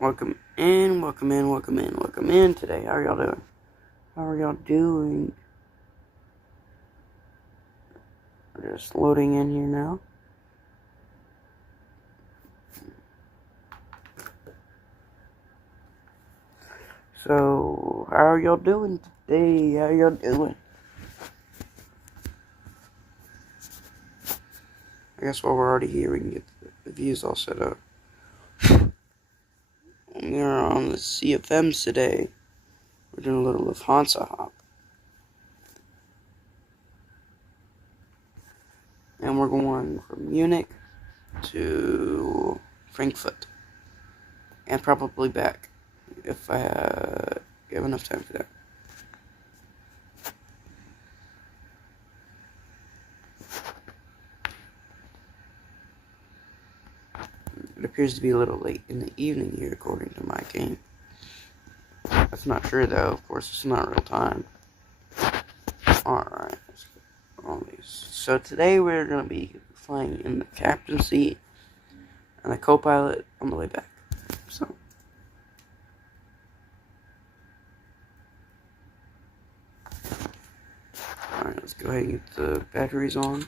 Welcome in, welcome in, welcome in, welcome in today. How are y'all doing? How are y'all doing? We're just loading in here now. So, how are y'all doing today? How y'all doing? I guess while we're already here, we can get the views all set up. We're on the CFMs today. We're doing a little Lufthansa hop. And we're going from Munich to Frankfurt. And probably back, if I have enough time for that. It appears to be a little late in the evening here, according to my game. That's not true, though. Of course, it's not real time. Alright, let's get all these. So today we're going to be flying in the captain seat and the co-pilot on the way back. So, alright, let's go ahead and get the batteries on.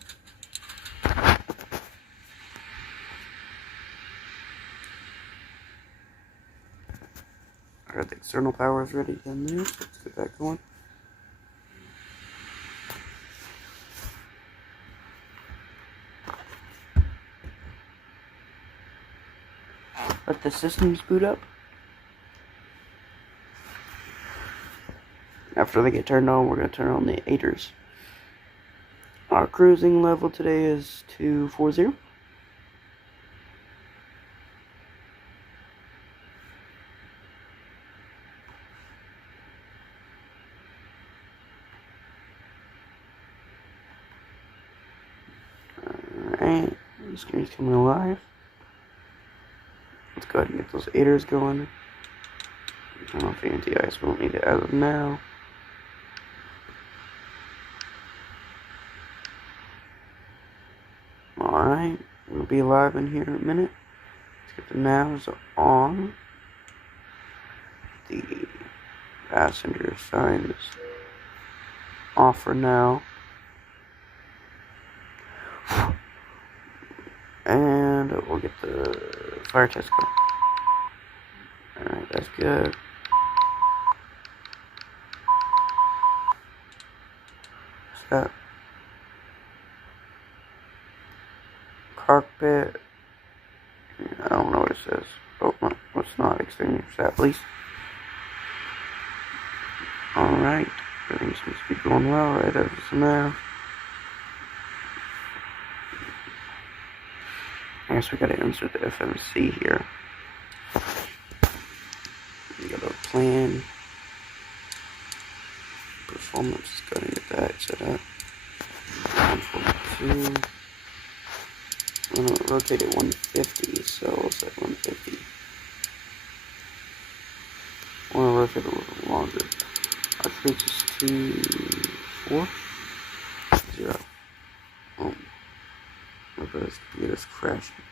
I got the external powers ready down there, so let's get that going. Let the systems boot up. After they get turned on, we're going to turn on the aiders. Our cruising level today is 240. Alright, the screen's coming alive. Let's go ahead and get those aiders going. Turn off the anti-ice, we won't need it as of now. Alright, we'll be live in here in a minute. Let's get the navs on. The passenger sign is off for now. And we'll get the fire test going. Alright, that's good. What's that? Cockpit. I don't know what it says. Oh, no, it's not. Extinguish that, please. Alright. Everything seems to be going well right as of now. I guess we gotta insert the FMC here. We got our plan. Performance, let's go ahead and get that set up. 142. I'm gonna rotate it 150, so we'll set 150. I wanna rotate it a little longer. Our cruise is 240. Oh, my brother's computer's crashing.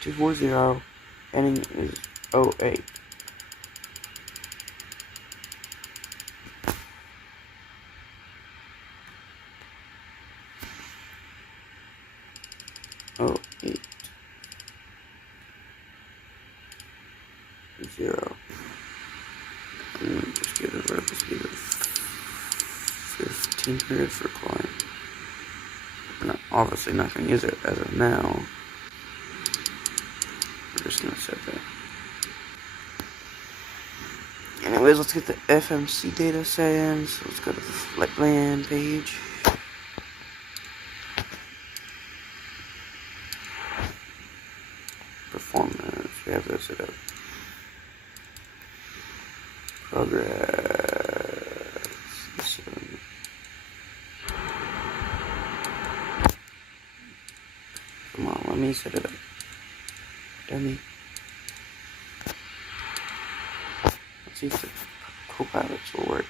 .240, ending is 08. Oh, 8. 0. And just give it a vertical speed of 1500 for climb. We're obviously not going to use it as of now. We're just going to set that. Anyways, let's get the FMC data settings. Let's go to the flight plan page. Performance, we have those set up. Progress. Come on, let me set it up. Dummy. Let's see if the co-pilots will work.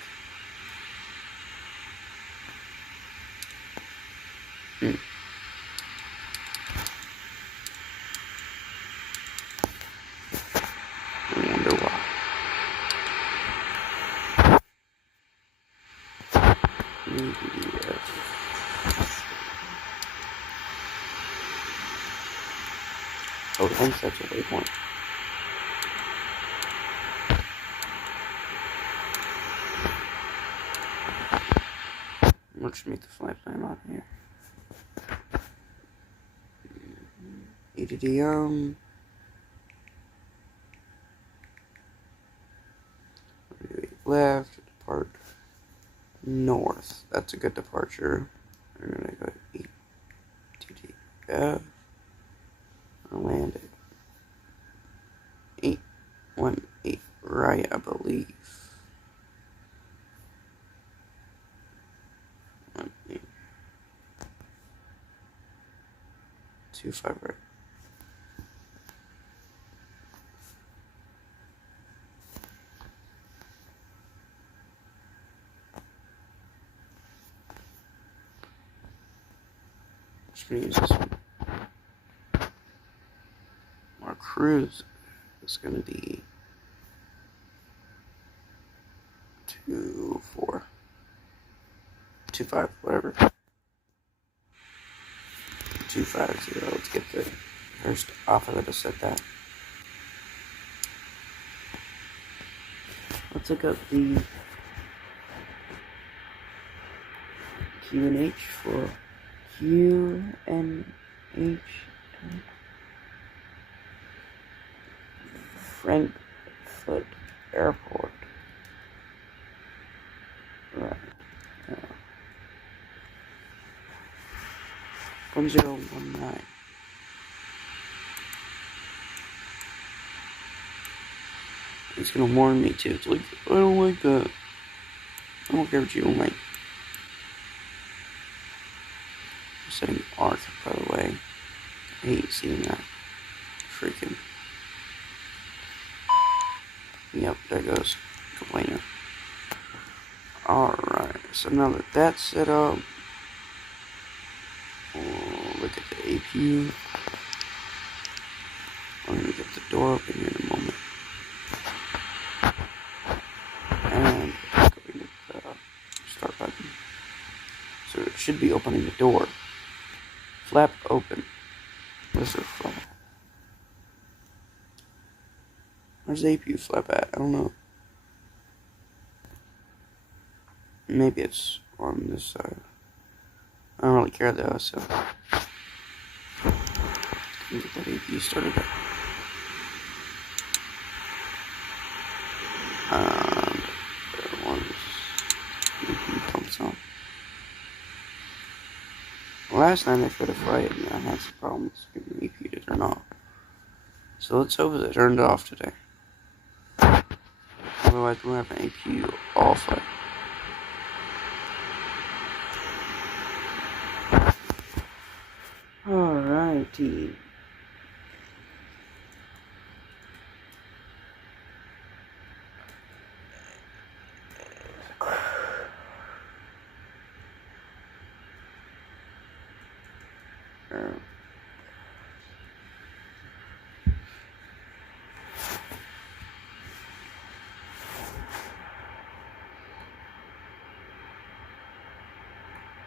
Oh, I think that's a waypoint. Let's meet the flight plan on here. EDDM. Left, depart north. That's a good departure. We're gonna go ETTF. Land at 818 right, I believe. 25 right. Just gonna use this one. Our cruise is gonna be 24, 25, whatever. 250. Let's get the first offer that I said that. Let's look up the QNH for QNH Frankfurt Airport. Right. 1019. It's gonna warn me too. It's like, I don't like that. I don't care what you don't like. I'm setting arc, by the way. I hate seeing that. Freaking. Yep, there goes. Complainer. Alright, so now that that's set up, we'll look at the APU. I'm gonna get the door open here in a moment. And go to the start button. So it should be opening the door. Flap open. Where's the flap? Where's the APU flap at? I don't know. Maybe it's on this side. I don't really care though, so get that APU started up. And once APU pumps on. Last night I tried to flight and I had some problems getting the APU to turn off. So let's hope it turned off today. Otherwise we'll have an APU all flight. Alrighty.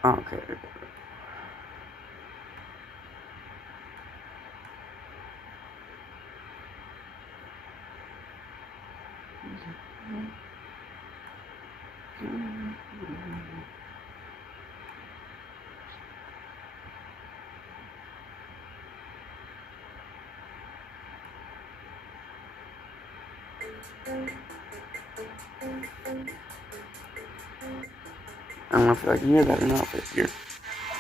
Okay. I don't know if I can hear that or not, but here.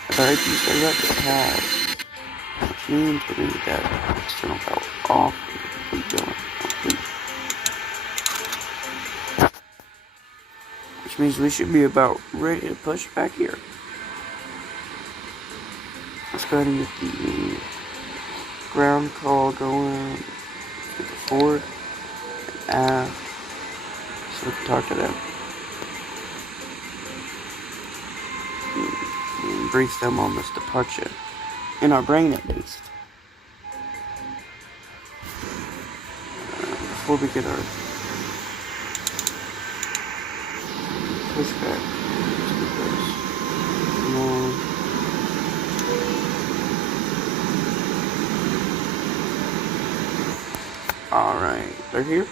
If our APU started up, it has. Which means we're going to get that external power off and complete going. Which means we should be about ready to push back here. Let's go ahead and get the ground call going. Get the forward and aft. So we can talk to them. And brief them on this departure. In our brain at least. Before we get our pushback. Let's get this. Come on. Alright, they're here.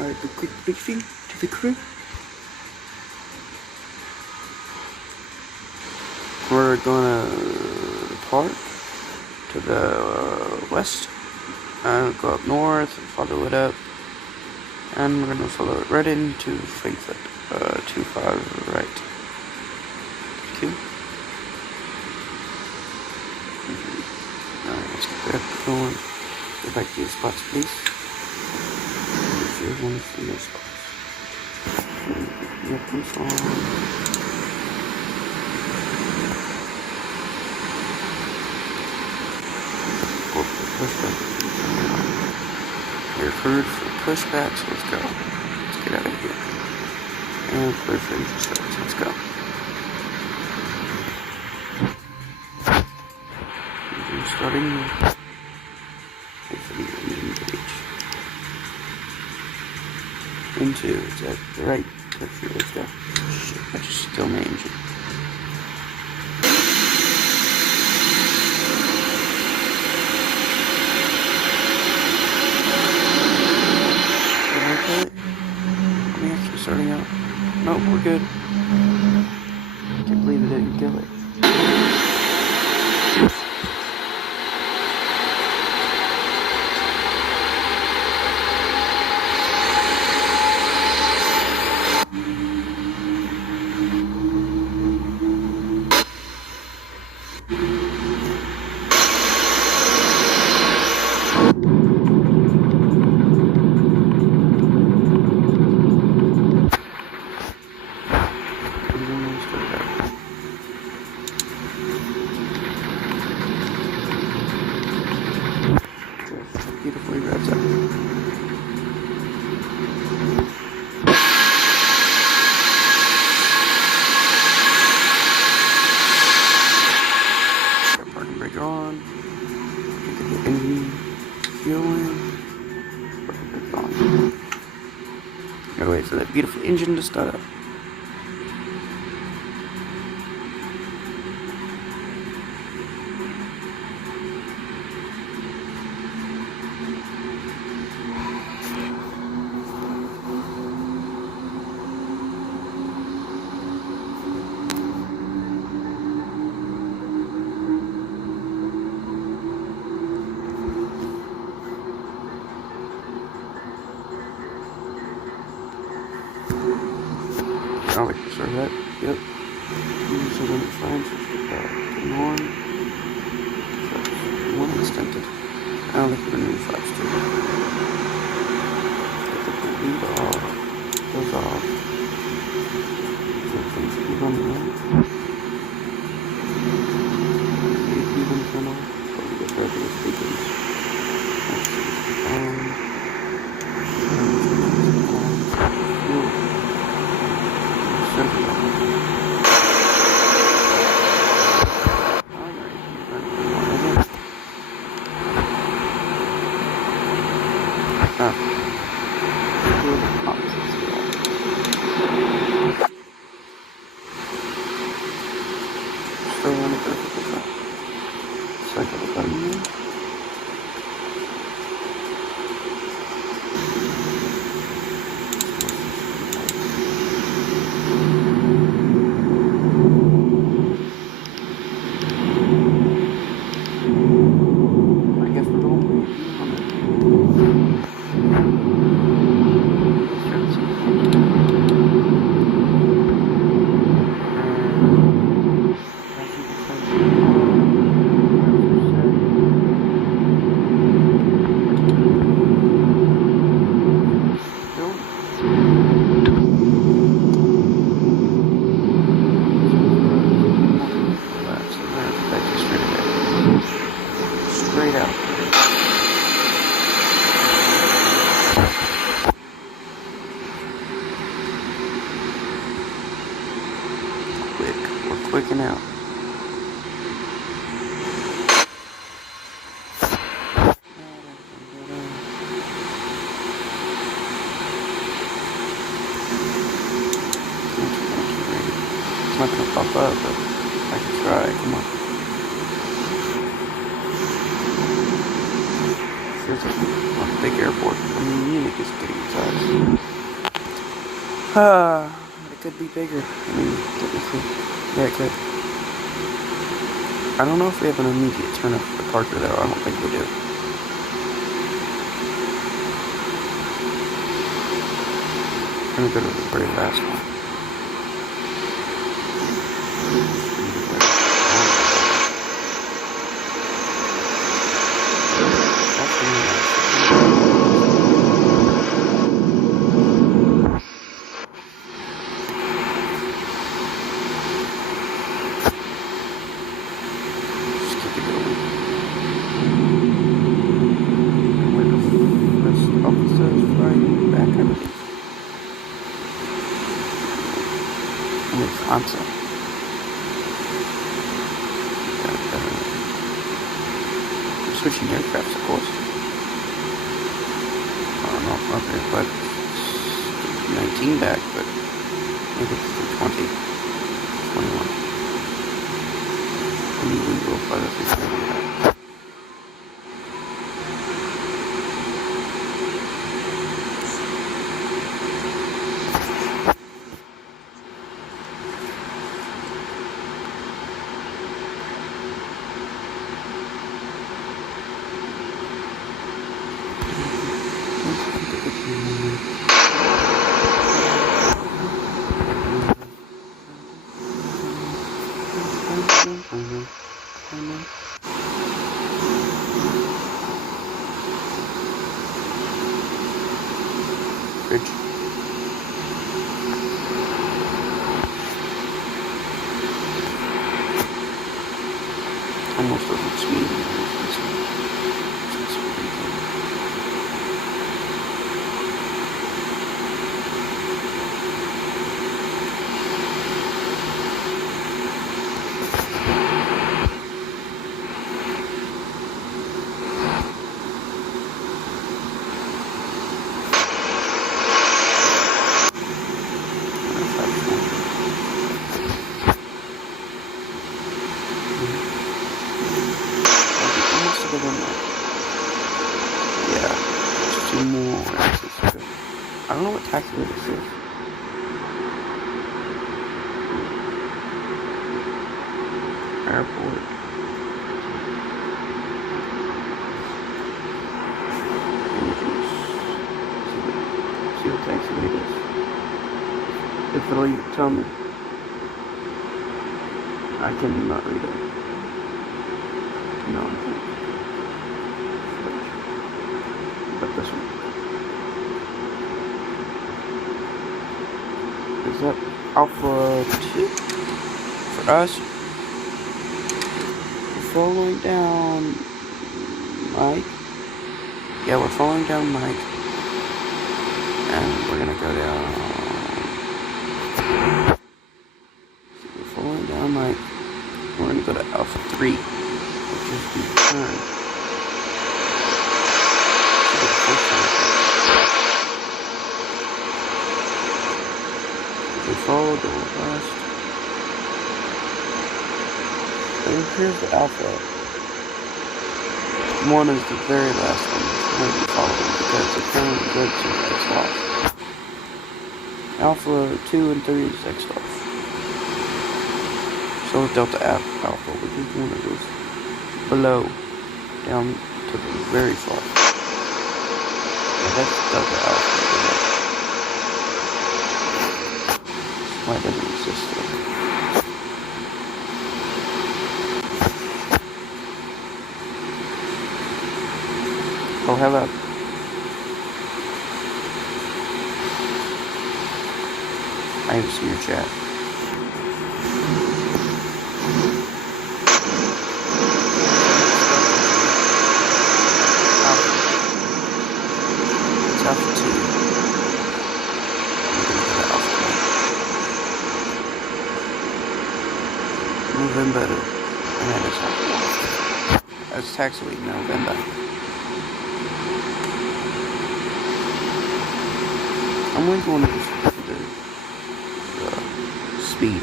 Alright, the quick briefing to the crew. We're gonna park to the west and go up north and follow it up, and we're gonna follow it right into Frankfurt, too far right. Thank you. Alright, let's get back going. Get back to your spots, please. Here's one from those spots. Yep, I'm pushback. We're cleared for pushbacks. Let's go. Let's get out of here. And clear for engine starts. Let's go. Engine starting. Wait for the engine gauge. Into. It's at the right. Let's go. Shit, I just stole my engine. Starting out. Nope, we're good. Can't believe it didn't kill it. Beautifully wraps up. Got parking brake on. Get the engine fueling. Parking brake on. Gotta wait for that beautiful engine to start up. I like to serve that. Yep. So when it finds come on. So one extended. I don't think we're gonna do flaps too. Get the lead off. Goes off. So things keep on the right. Even turn off. But we get regular speakers. Quick and out. It's not gonna pop up, but I can try. Come on. a big airport. I mean, Munich is getting size. It could be bigger. I mean, technically, yeah, it could. I don't know if we have an immediate turn of departure though. I don't think we do. I'm gonna go to the very last one. Lufthansa. I'm switching aircrafts, of course. Not okay, but 19 back, but maybe it's 20, 21. And we will fly the 320 back. Bridge. Almost doesn't speed. Yeah, there's 2 more. I don't know what taxiway this is. Airport. See what taxiway it is. If it'll tell me. I cannot read it. No, I can't. But this one. Is that Alpha 2? For us, we're following down Mike. Yeah, we're following down Mike. And we're gonna go down. We're following down Mike. We're gonna go to Alpha 3, which is the turn. We follow the west. And here's the Alpha. 1 is the very last one that's going to be following because it's apparently good to X off. Alpha 2 and 3 is X off. So Delta Alpha, which is one of those below, down to the very far. Yeah, that's Delta Alpha. Why doesn't it exist there? Oh, hello. I didn't see your chat. It's Alpha 2. I'm gonna go to Alpha 1. November. And then it's Alpha 1. That's taxiway, November. I'm only going to the speed.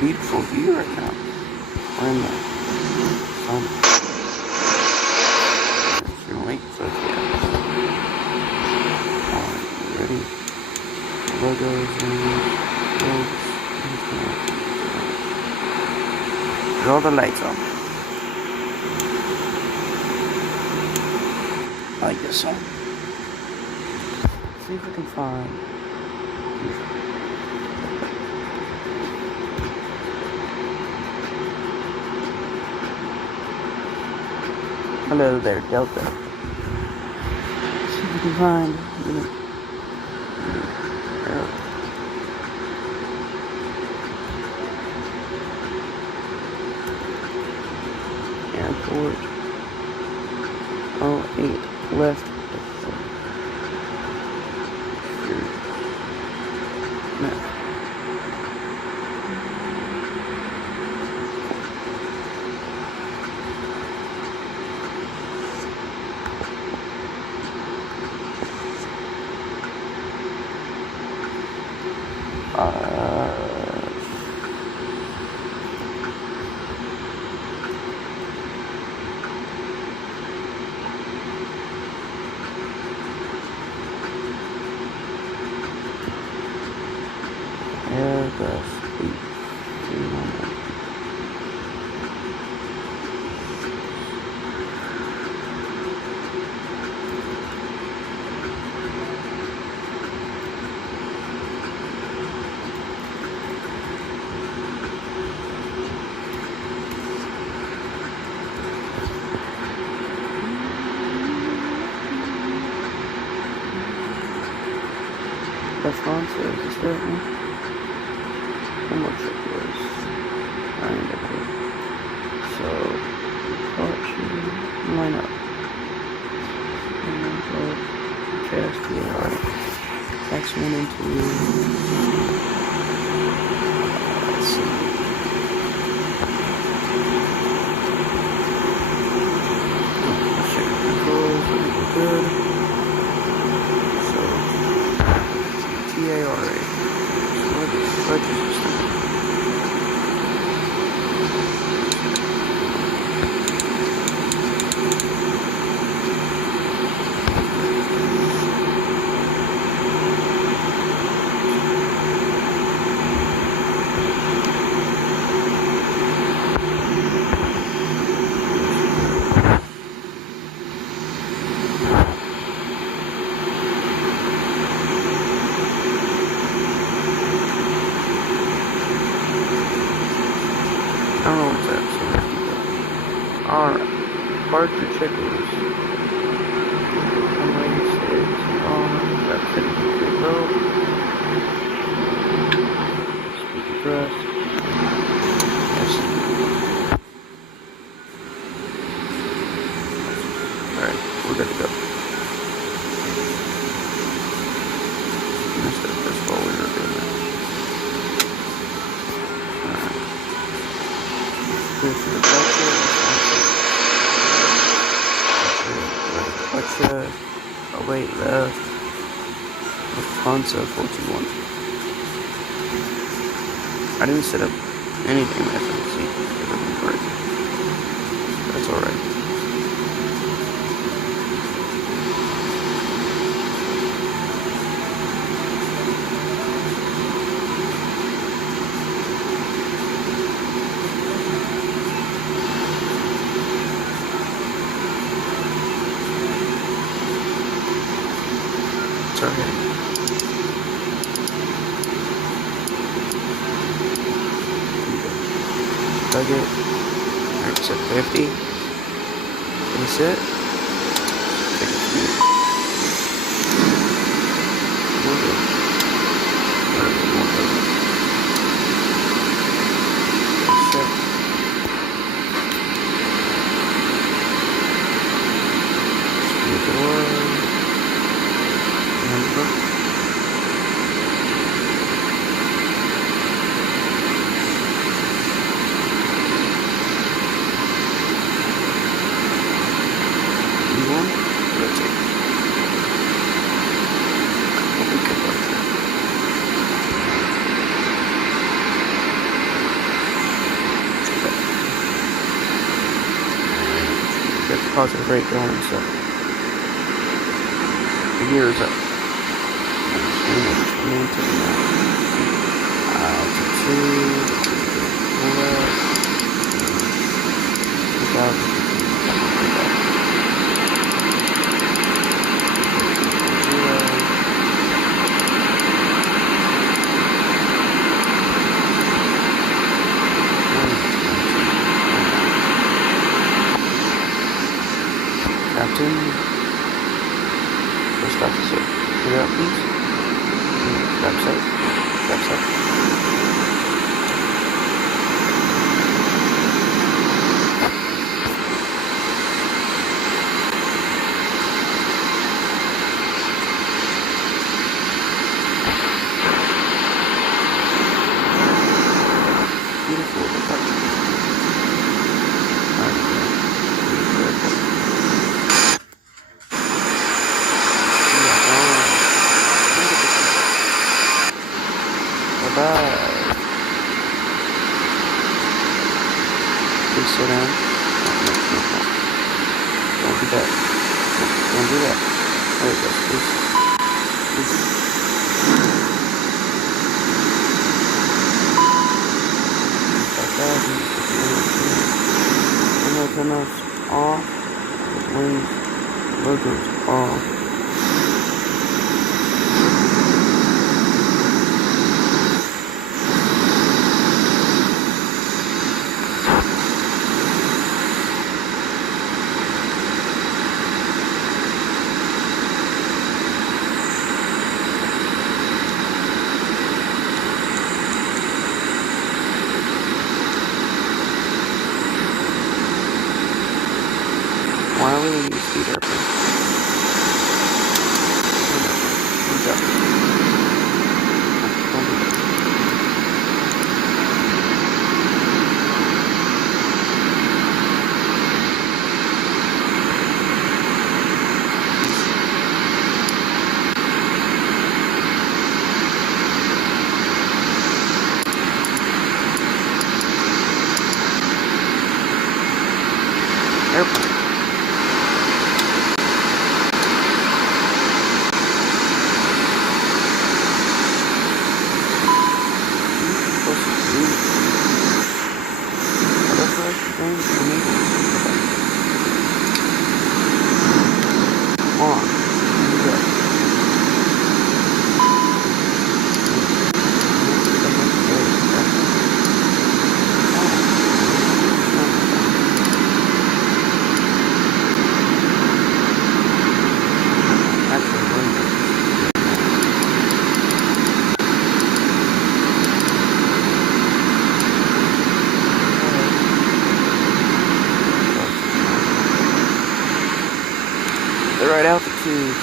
beautiful view right now. We're in the sun. Just gonna wait for the ready. Logos and logos. There's all the lights on. I like this song. See if we can find. Hello there, Delta. See if we can find. Airport. Oh, 8 left. Lufthansa, is this right now? How much it was? So, departure, line up. KSPR. X1 into. Let's see. Let's check the controls, everything good. So, TARA. So, what is this thing? Alright, departure checklist. United States on that 50 road. Speed address. Yes. Alright, we're good to go. Missed it this while we were doing that. Alright. Here's the departure. Wait, left. Lufthansa 421. I didn't set up anything with FMC. It doesn't work. That's alright. Target. Alright, set 50. Reset. Take a few. positive rate going, so the gears up. Altitude, pull up, 2,000. Captain, first officer, get out please. Step set, step set. Beautiful departure. Bye-bye. Please sit down. No. Don't do that. Don't do that. There it goes, please. Please. Antennas off. Wings. Logos off. Why are we in the speed airplane? Don't do that. Airplane. The right altitude.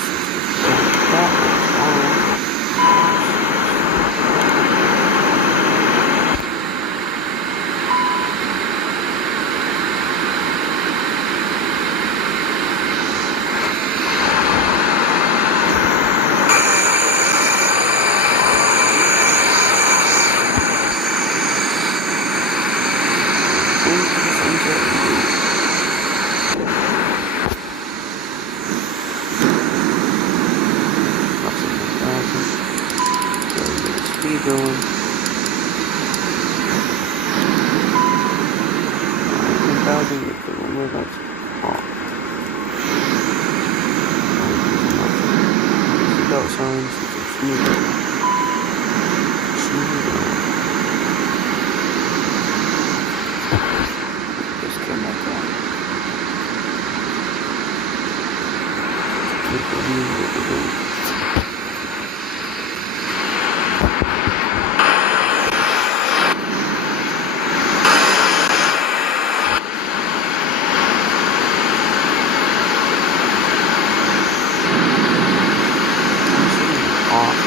Speed going. 10,000 with the runway lights off. Seatbelt signs. Smooth. Just get my car. With the view of the road. Off.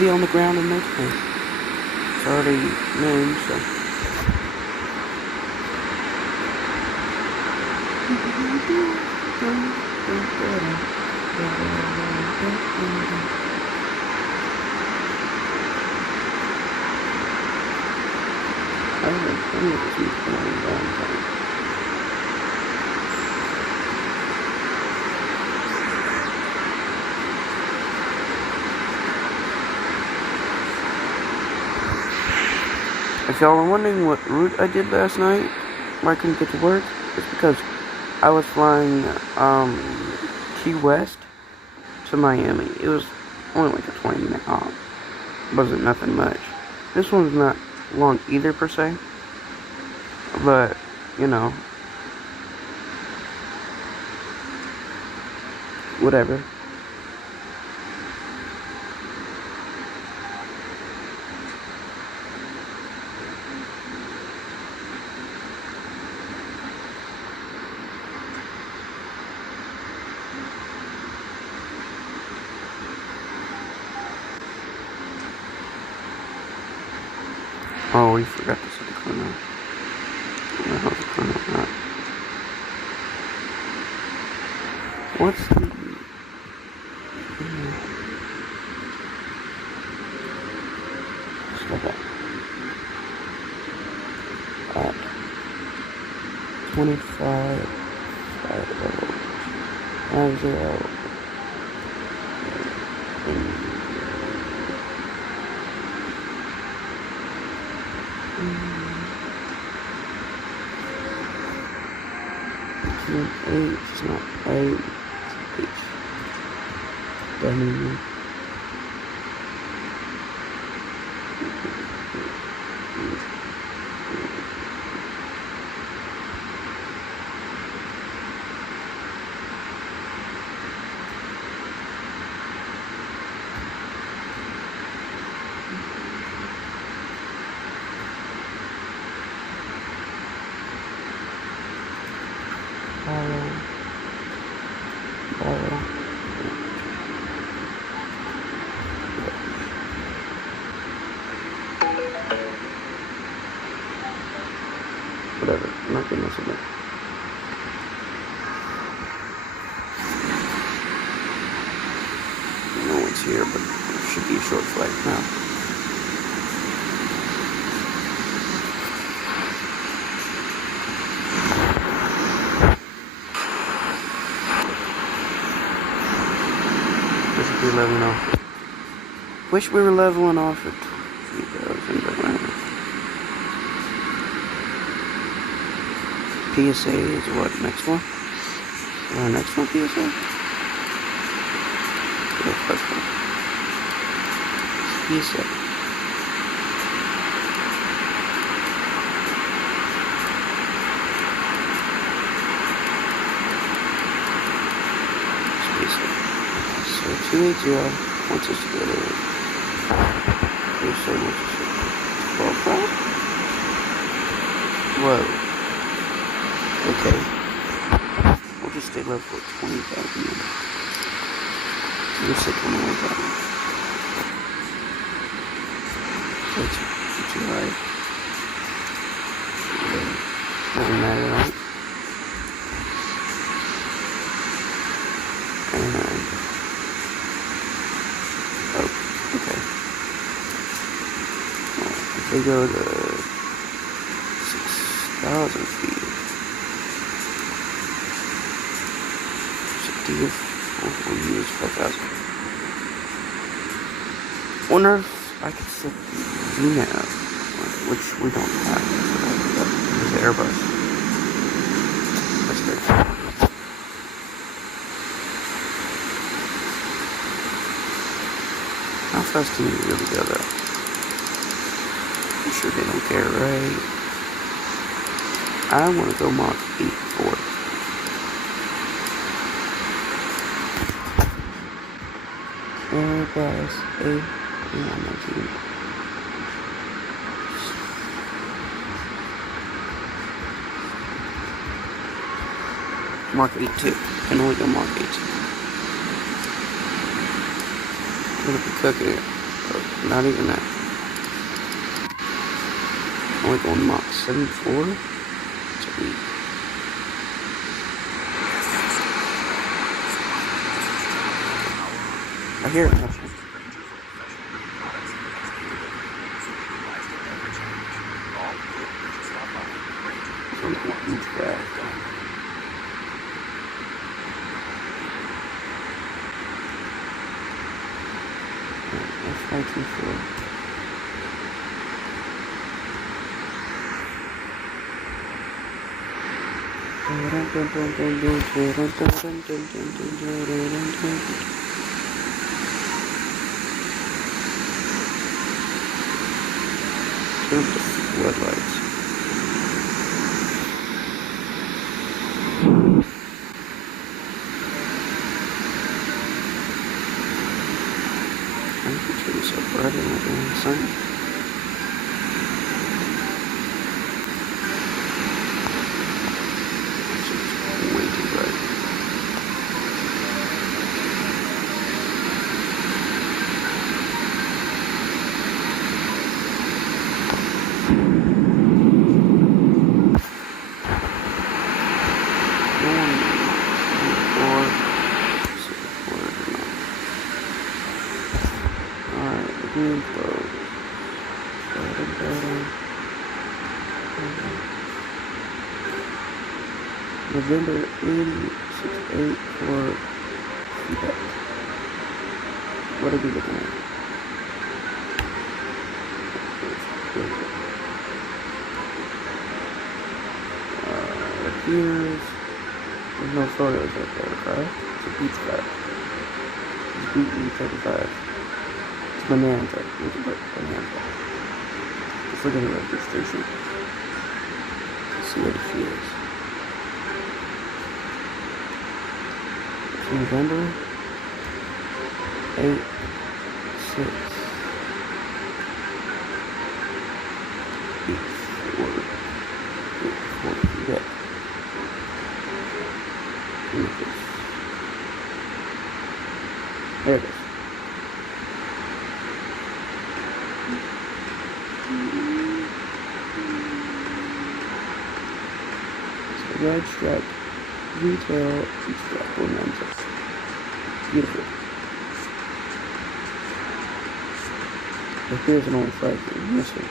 be on the ground in no time. It's already noon, so. If y'all are wondering what route I did last night, why I couldn't get to work, it's because I was flying Key West to Miami. It was only like a 20-minute hop. Wasn't nothing much. This one's not long either per se, but you know, whatever. Oh, we forgot to set the chrono. Where the hell's the chrono at? What's the... Stop it. At 25, 50, it's not 8, it's H. Done. Whatever, I'm not getting this again. No one's here, but it should be a short flight now. Wish we were leveling off at 3,000, but PSA is what, next one? Next one, PSA? Yeah, first one. PSA. So 280 wants us to go to PSA wants us to 12 5? Whoa. Okay. We'll just stay level at 20,000. We'll say 21,000. That's too high. Doesn't matter, right? And oh, okay. Well, if they go to 6,000 feet. We'll use 5,000. Wonder if I could set the VNAV, which we don't have. There's the Airbus. That's good. How fast can you really go though? I'm sure they don't care, right? I want to go Mach 8 Airbus A319. Mach 8 too. Can only go Mach 8. I'm gonna be cooking it. Not even that. Only going Mach 74. Sweet. I hear it. Something bad. F-94. Turn up the floodlights. I can turn this up right in the sun. Way too bright. November 86.8 for feedback. What are we looking at? It appears there's no photos of the aircraft. It's a beach craft. It's BE-35. It's Bonanza. It's a Bonanza. Let's look at the registration. Let's see what it feels. November 8, 6, 8, 4, 8, 4, yeah. Images. There it is. It's a red stripe, retail, strap Bonanza. Beautiful. Here's an old flag here. Missing.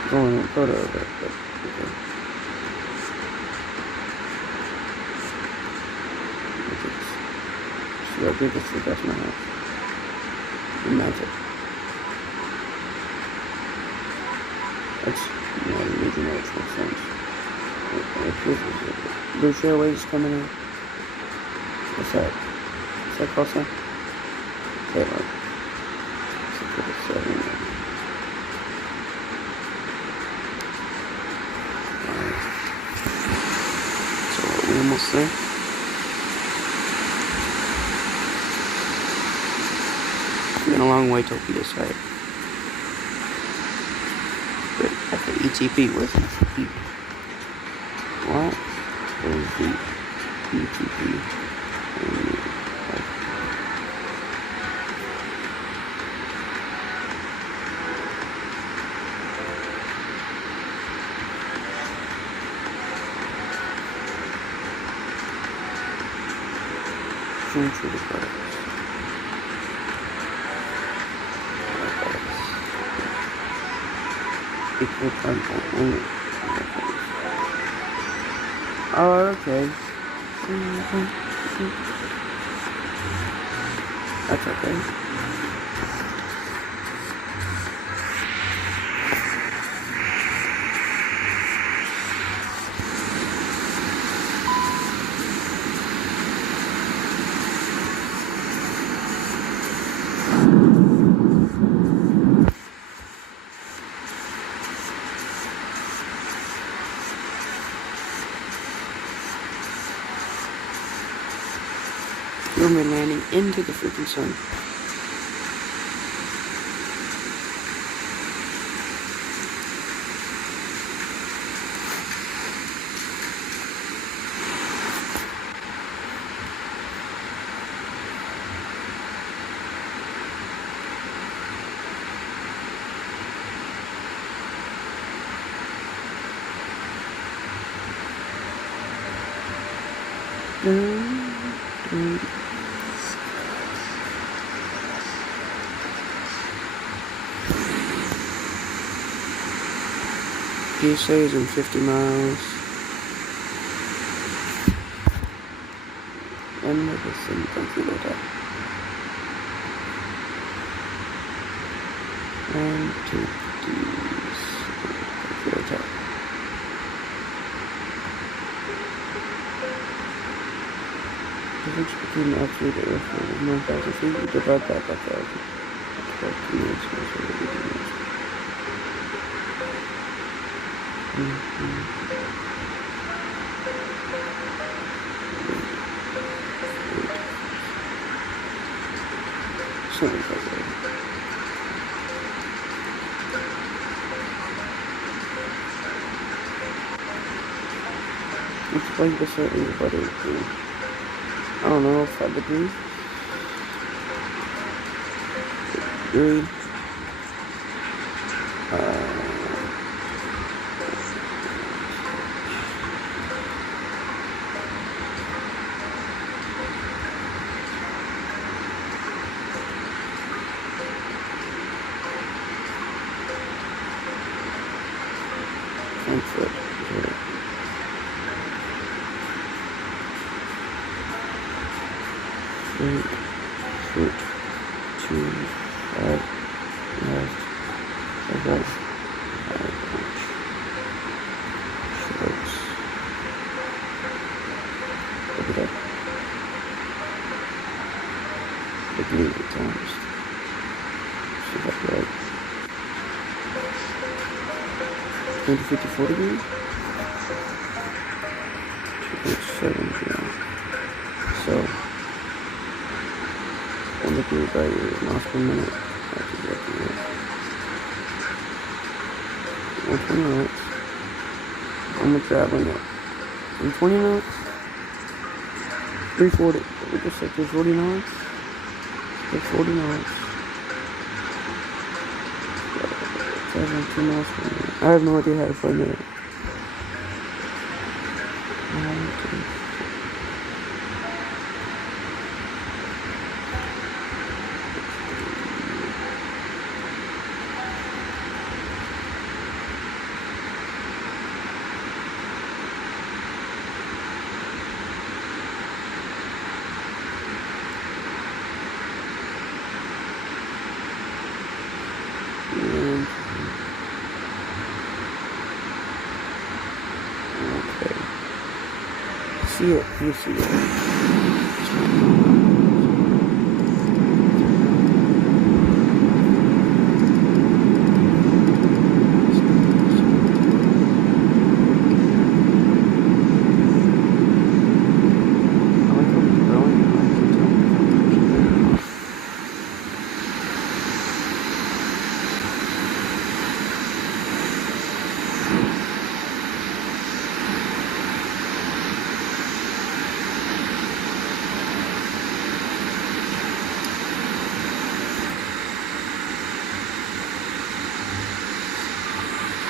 There's only one photo of it, but okay. So I did this for that's my house. And that's it. That's not an major note, makes sense. Blue Airways coming in. What's that? What's that call sign? Okay, like 647. Alright. So we almost there. It's been a long way till we decide. But at the ETP, where's the ETP? What? Where's the ETP? Zoom through the photos. Equal time only. Oh, okay. That's okay. We're landing into the freaking sun. PSA is in 50 miles. And medicine, computer tab. And to these computer tab. The difference between the absolute airfield is 9,000 feet. We divide that by 1,000. 12 minutes. Something like that. Let's play this out anybody. I don't know, 5 degrees. Degree. Frankfurt. Frankfurt. 2, 5, left, above, shorts. Look it up. The blue times. So that's right. 54 degrees? 2.7, yeah. So, 1 degree by miles per minute. That's exactly right. 120 knots. I'm traveling up. 120 knots? 340. We just said 340 knots? 340 knots. 2 miles per minute. I have no idea how to find that. See it, you see it.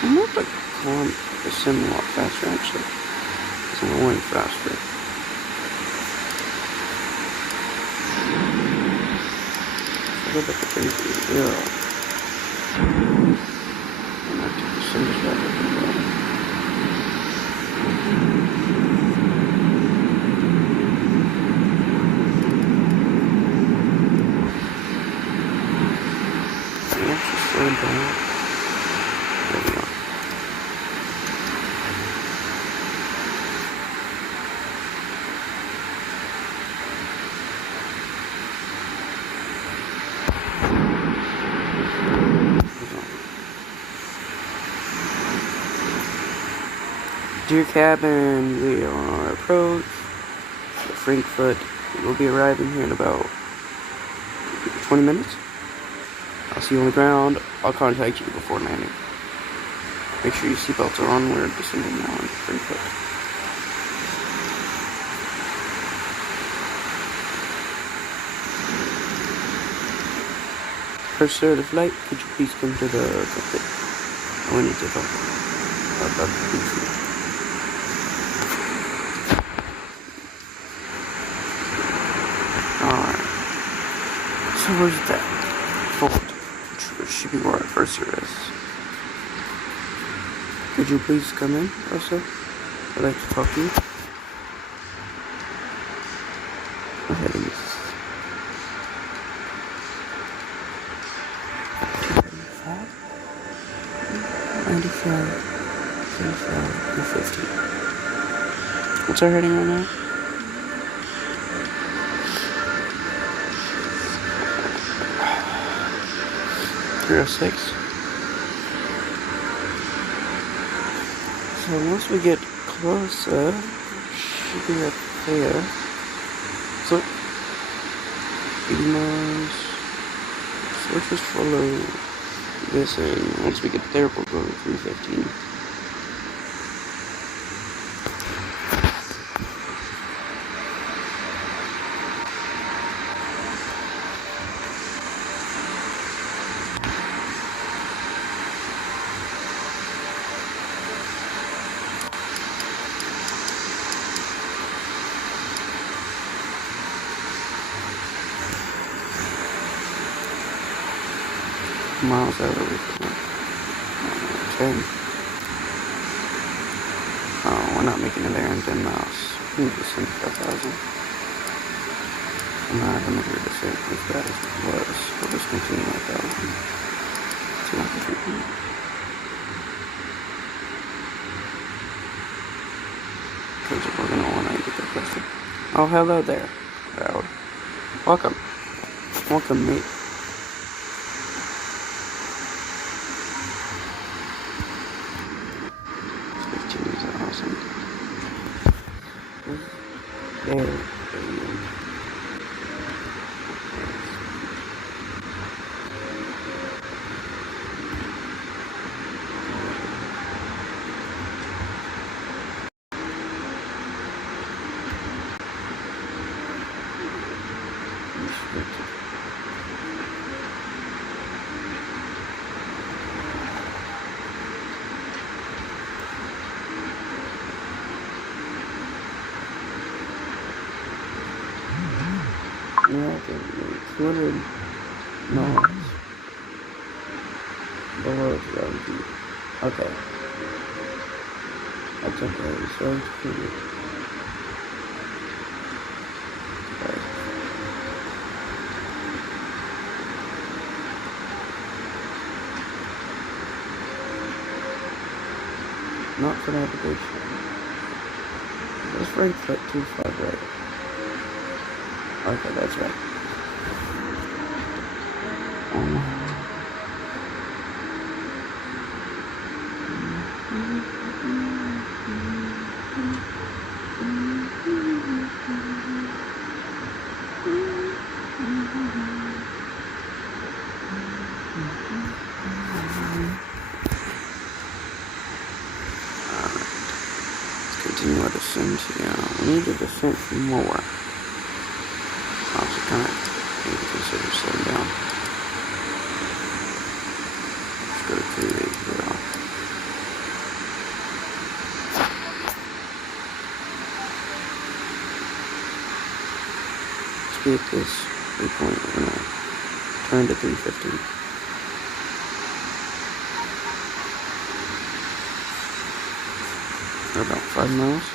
I'm not like going a sim a lot faster actually. Because I'm going faster. So I go back to 3 0. And I took the sim as well. I'm actually slowing down. There we go. Dear cabin, we are on our approach to Frankfurt. We'll be arriving here in about 20 minutes. I'll see you on the ground. I'll contact you before landing. Make sure your seatbelts are on. We're descending now in Frankfurt. First sir, the flight, could you please come to the cockpit? I need to talk about the towards that fort, which should be where our cursor is. Could you please come in, also? I'd like to talk to you. Okay, 95, 250. What's our heading right now? Zero 06. So once we get closer, should be up there. So 80 miles. So let's just follow this, and once we get there, we'll go to 315. Miles out of it. 10. Oh, we're not making it there in 10 miles. We need to send 5,000. I'm not gonna do this as bad as it was. We'll just continue like that one. It's not the treatment. Because we're gonna wanna get that question. Oh, hello there, Howard. Welcome. Welcome, mate. There. Yeah, 200 miles below gravity. Okay. That's okay. So it's pretty. Okay. Not for navigation. Let's rank that 25 right. Okay, that's right. Continue our descent. Yeah, we need to descend more. Also, kind of maybe consider slowing down. Let's go to 380. Let's be at this 3 point. We're gonna turn to 315. About 5 miles.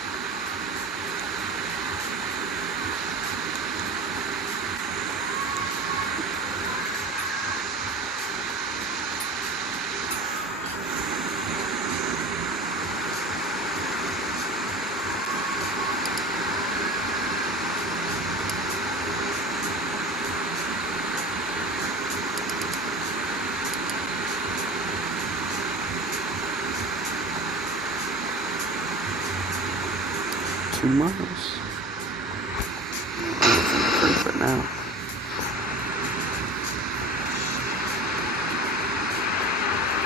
$2 miles. I'm looking at Frankfurt now.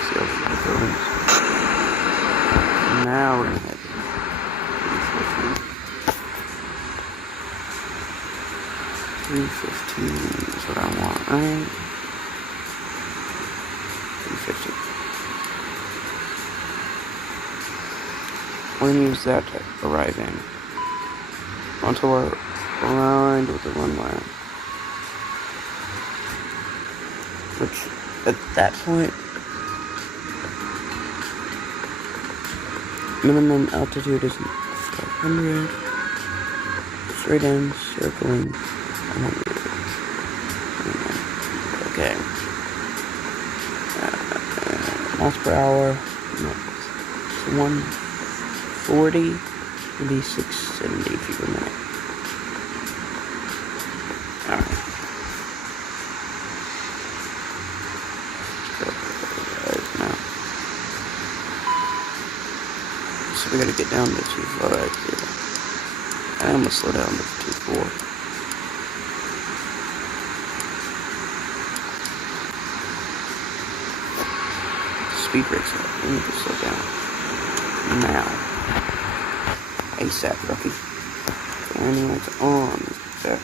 See over the buildings. Now we're gonna head 315 is what I want, right? 315. We're gonna use that to arrive in. Until we're aligned with the runway. which at that point, minimum altitude is 500, straight in, circling, 100. Okay. Miles per hour, 140, maybe 670 feet per minute. Alright. Now. So we gotta get down to 2.5 here. I almost slow down to 2.4. Speed brakes up. We need to slow down. Now. ASAP, rookie. Landing lights on. Back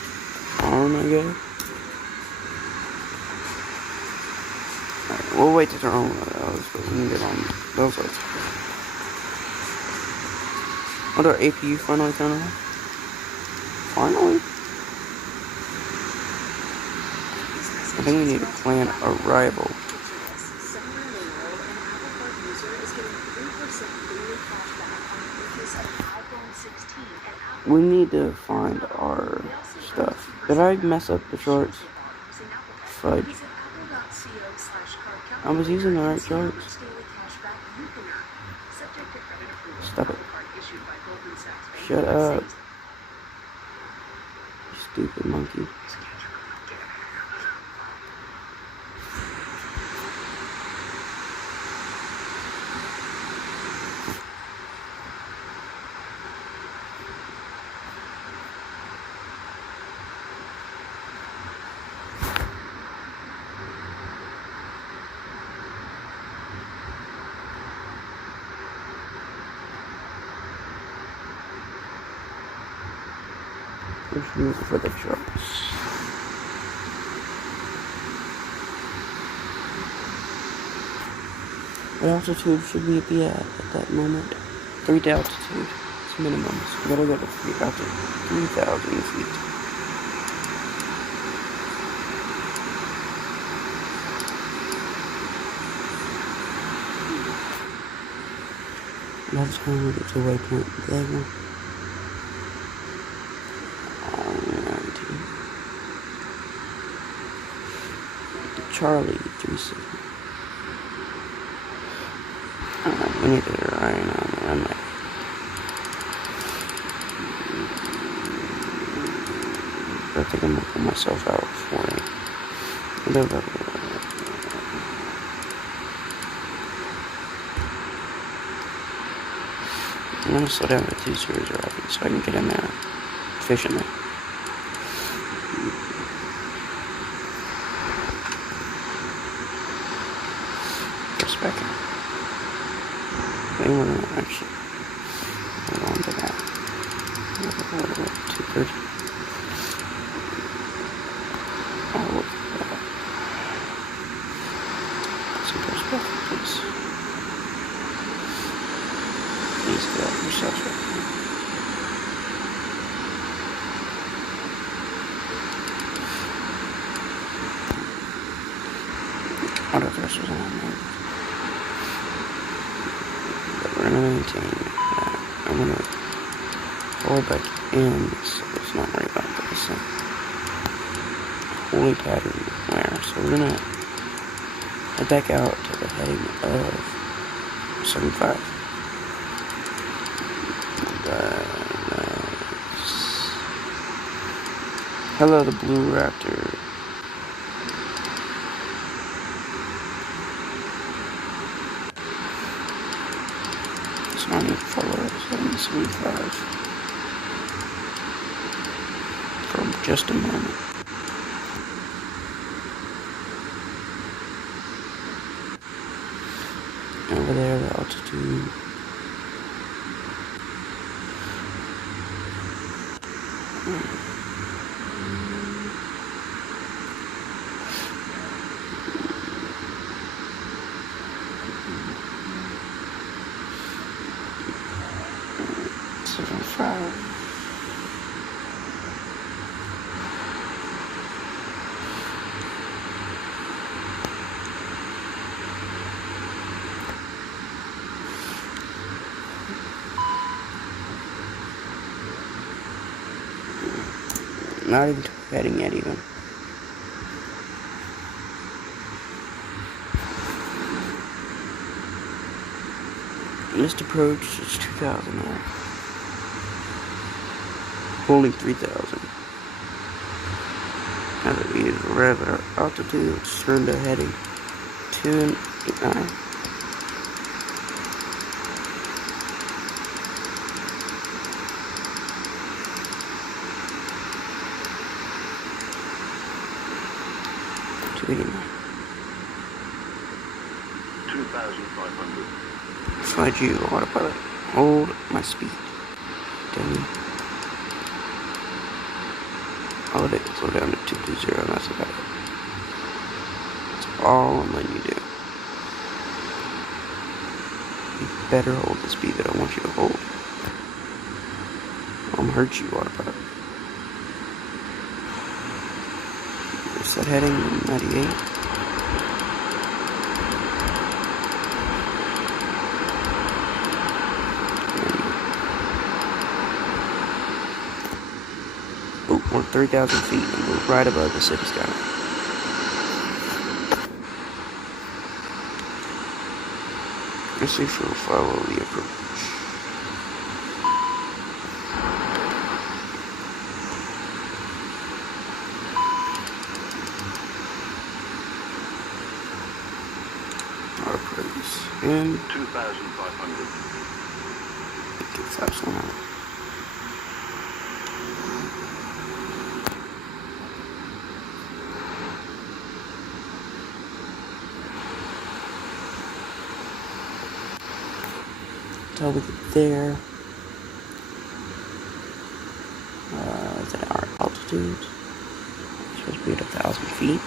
on, I guess. Alright, we'll wait to turn on those, but we can get on those lights. What our APU finally turned on? Finally? I think we need to plan arrival. We need to find our stuff. Did I mess up the charts? Fudge. I was using the right charts. Stop it. Shut up. You stupid monkey. For the charts. What altitude should we be at that moment? 3 altitude. It's minimum. So we gotta go to 3,000 feet. That's how we get to waypoint level. Charlie 37. We need to ride on the runway. I think I'm gonna pull myself out for it. I'm gonna slow down to 2 series rapid so I can get in there efficiently. Back in. They were actually hold on to that. 230. I'll look at that. Some perspective, please. Please get out yourself right now. Auto thrusters on there. We're gonna maintain that. I'm gonna pull back in, so let's not worry about this. Holy pattern where? So we're gonna head back out to the heading of 75. Hello, the Blue Raptor. I'm going to follow 775 for just a moment. Over there, the altitude. Not even heading yet even. Missed approach is 2,000 now. Holding 3,000. Now that we arrive at our altitude, let's turn to heading 289. Slide you, autopilot. Hold my speed. Damn. I'll let it slow down to 220, and that's about it. That's all I'm letting you do. You better hold the speed that I want you to hold. I'm gonna hurt you, autopilot. Set heading 98. We're 3,000 feet and we're right above the city sky. Let's see if we'll follow the approach. Our approach in 2,500. Get flaps on out. Until we get there, is at our altitude. It's supposed to be at 1,000 feet.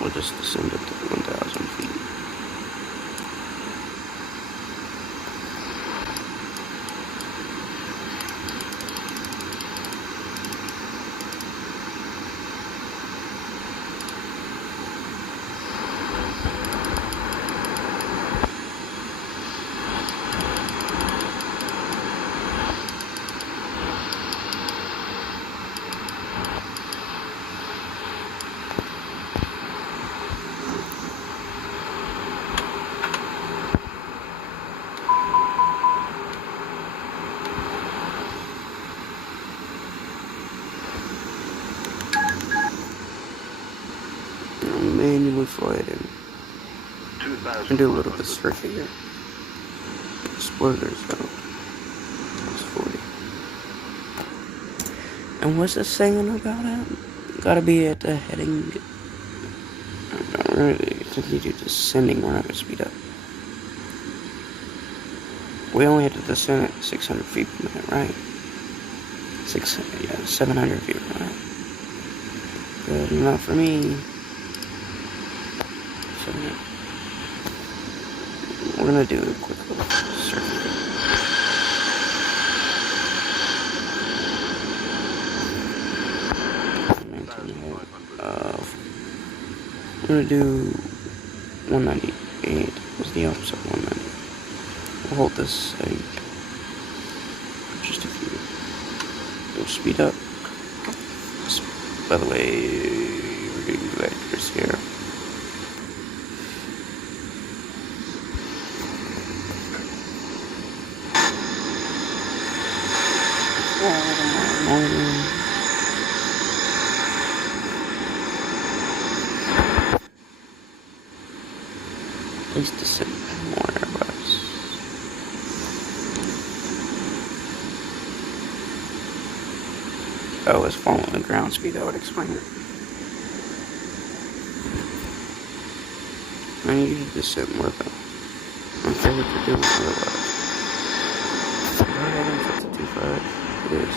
We'll just descend it to 1,000 feet. Manually fly it in. And do a little bit of surfing here. Spoilers out. It's 40. And what's this saying about it? Gotta be at the heading. I don't really think you do descending, we're not gonna speed up. We only had to descend at 600 feet per minute, right? 700 feet per minute. Good enough for me. So, we're gonna do a quick little circuit. I'm gonna do 198. What's the opposite of 190? We'll hold this thing for just a few. We'll speed up. By the way, we're getting vectors here. Please descend more Airbus. Oh, it's following the ground speed, that would explain it. I need you to descend more though. I'm afraid what you're doing otherwise. Go ahead and 52.5. It is.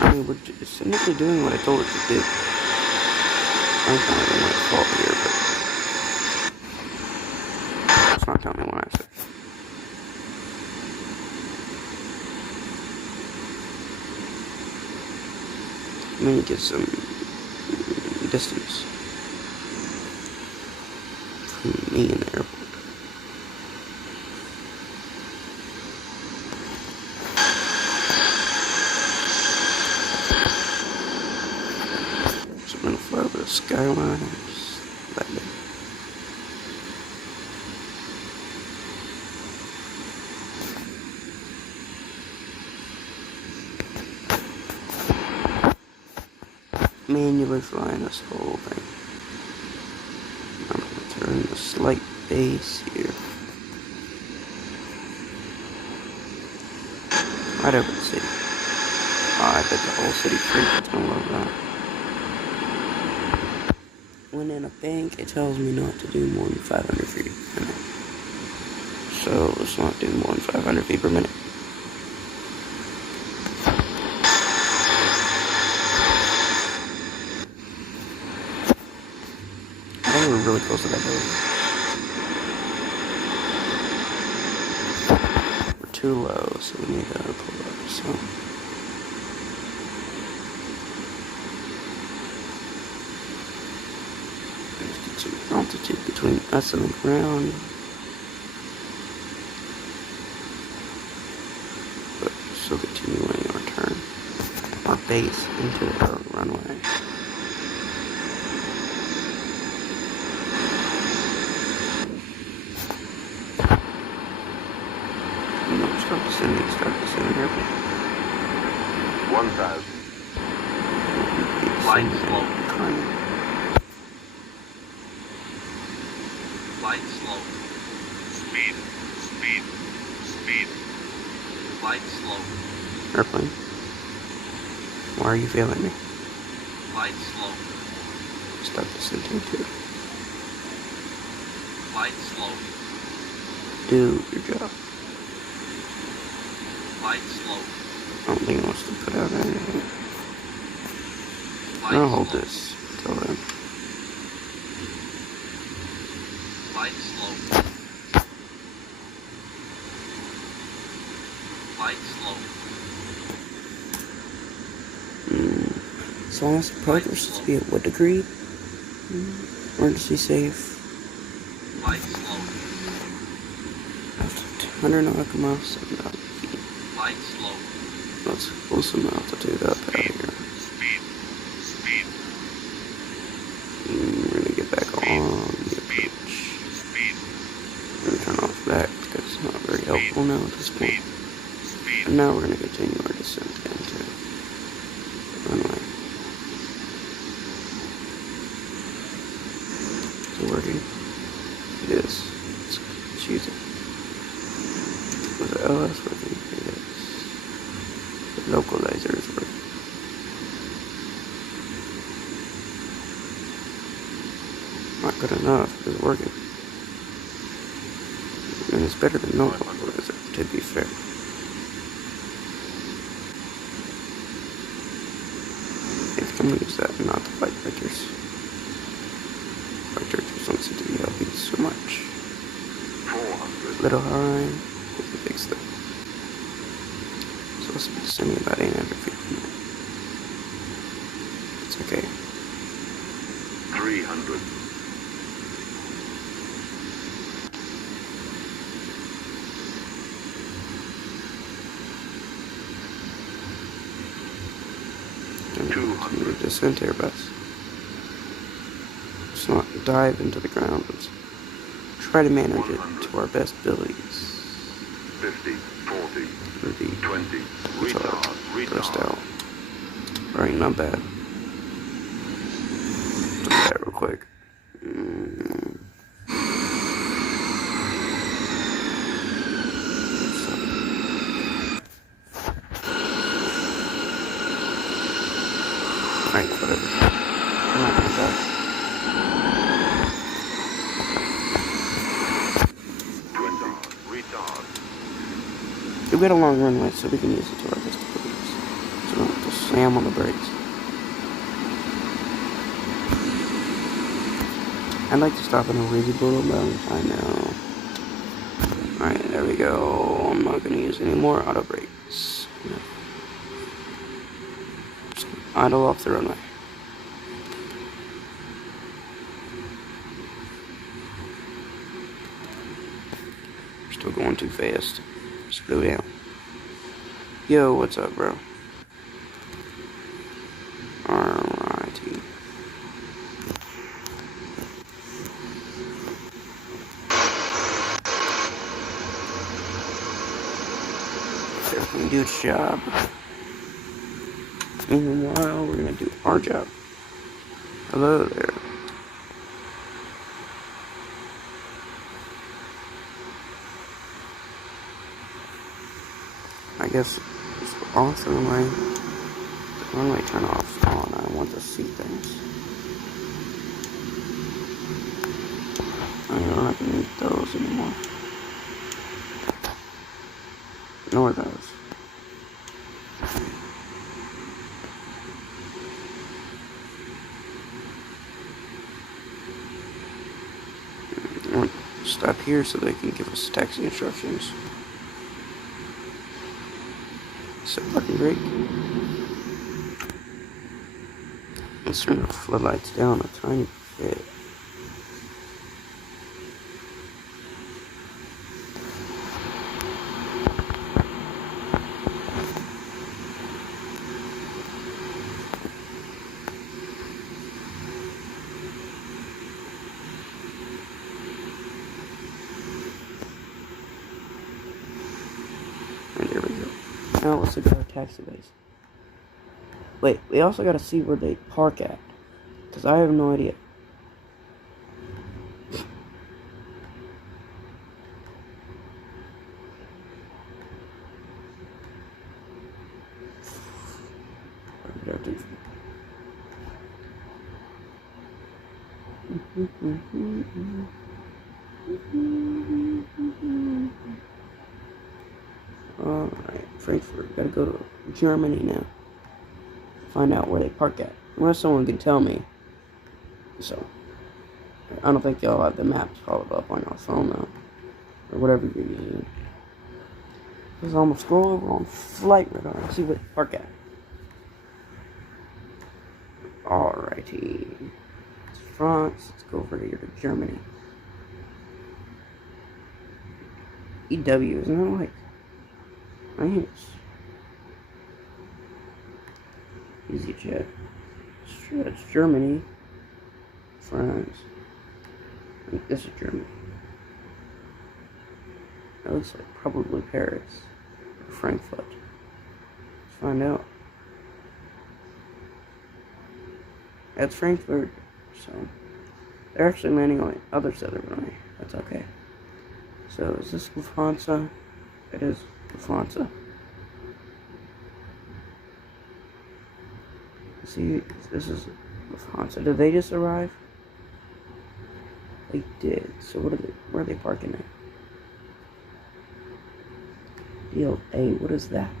I mean, we're technically doing what I told it to do. I don't know what it's called here, but it's not telling me what I said. I'm gonna get some distance from me in the airport. Skyliners. Let me. Manually flying this whole thing. I'm going to turn the slight base here. Right over the city. Oh, I bet the whole city freaks gonna love that. When in a bank, it tells me not to do more than 500 feet per minute. So let's not do more than 500 feet per minute. I think we're really close to that building. We're too low, so we need to pull up. So. Altitude between us and the ground, but still continuing our turn, our base into our runway. No, start descending here. 1,000. Flight slow. Flight slow. Speed. Flight slow. Airplane. Why are you failing me? Flight slow. Stop descending too. Flight slow. Do your job. Flight slow. I don't think it wants to put out anything. I'll hold this until then. Flight slow. Flight slow. As long as the progress is to be at what degree? Emergency safe. Flight slow. After 100 nautical miles, 7,000 feet. Flight slow. Let's pull some altitude up out of here. Speed. We're gonna get back on the approach. We're gonna turn off that because it's not very helpful now at this point. And now we're gonna continue our descent into the runway. Is it working? It is. Let's use it. Was the LS working? It is. The localizer is working. Not good enough, but it's working. And it's better than no localizer, to be fair. If I'm gonna use that and not the flight vectors. Flight vectors don't seem to be helping so much. 400. Little high, we can fix that. So let's be descending about 800 feet from there. It's okay. 300. Continue to descent Airbus. Let's not dive into the ground. Let's try to manage it to our best abilities. 50, 40, With the 20. thrust out. Alright, not bad. Do that real quick. Alright, whatever. I'm not gonna die. We got a long runway, so we can use it to our best abilities. So we don't have to slam on the brakes. I'd like to stop in a reasonable amount of time now. Alright, there we go. I'm not gonna use any more auto brakes. Just idle off the runway. We're still going too fast. Slow down. Yo, what's up, bro? Alrighty. and do its job. Meanwhile, we're gonna do our job. Hello there. I guess it's also the runway turn off on. I want to see things. I don't have to need those anymore. Nor those. I want to stop here so they can give us taxi instructions. Set parking brake. Let's turn the floodlights down a tiny bit. And there we go. Now let's look at our taxiways. Wait, we also gotta see where they park at. Because I have no idea. Alright, Frankfurt. Gotta go to Germany now. Find out where they park at. Unless someone can tell me. So, I don't think y'all have the maps followed up on your phone though. Or whatever you're using. Because I'm gonna scroll over on Flight Radar and see where they park at. Alrighty. It's France. Let's go over here to Germany. EW, isn't it like France? EasyJet. It's Germany. France. I think this is Germany. That looks like probably Paris. Or Frankfurt. Let's find out. That's Frankfurt. So they're actually landing on the other side of the runway. That's okay. So is this Lufthansa? It is Lufthansa. See, this is Lufthansa. Did they just arrive? They did. So where are they parking at? Deal A, what is that?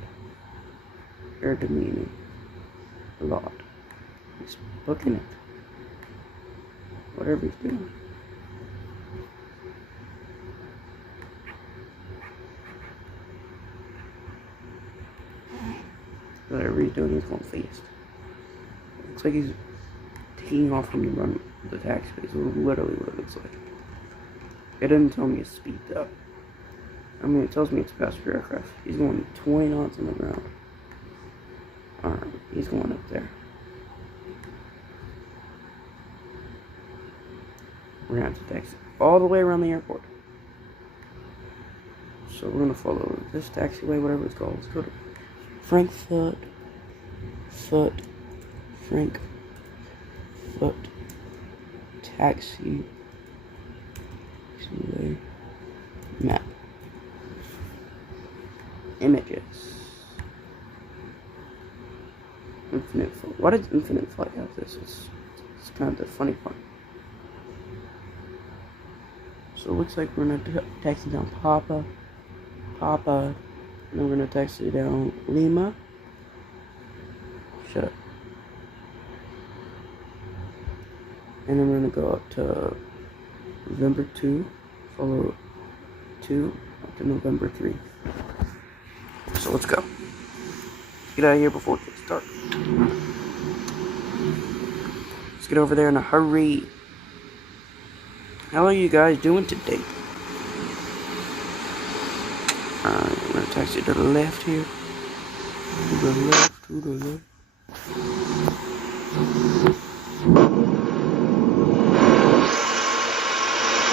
Air demeaning. A lot. He's booking it. Whatever he's doing. Whatever he's doing, he's going fast. Looks like he's taking off from the taxiway. It's literally what it looks like. It didn't tell me his speed though. I mean, it tells me it's a passenger aircraft. He's going 20 knots on the ground. Alright, he's going up there. We're gonna have to taxi all the way around the airport. So we're gonna follow this taxiway, whatever it's called. Let's go to Frankfurt. Frankfurt. Taxiway map. Images. Infinite Flight. Why did Infinite Flight have this? It's kind of the funny part. So it looks like we're gonna taxi down Papa, and then we're gonna taxi down Lima. Shut up. And then we're gonna go up to November 2, follow 2 up to November 3. So let's go. Get out of here before it gets dark. Let's get over there in a hurry. How are you guys doing today? Alright, I'm gonna taxi to the left here. To the left, to the left.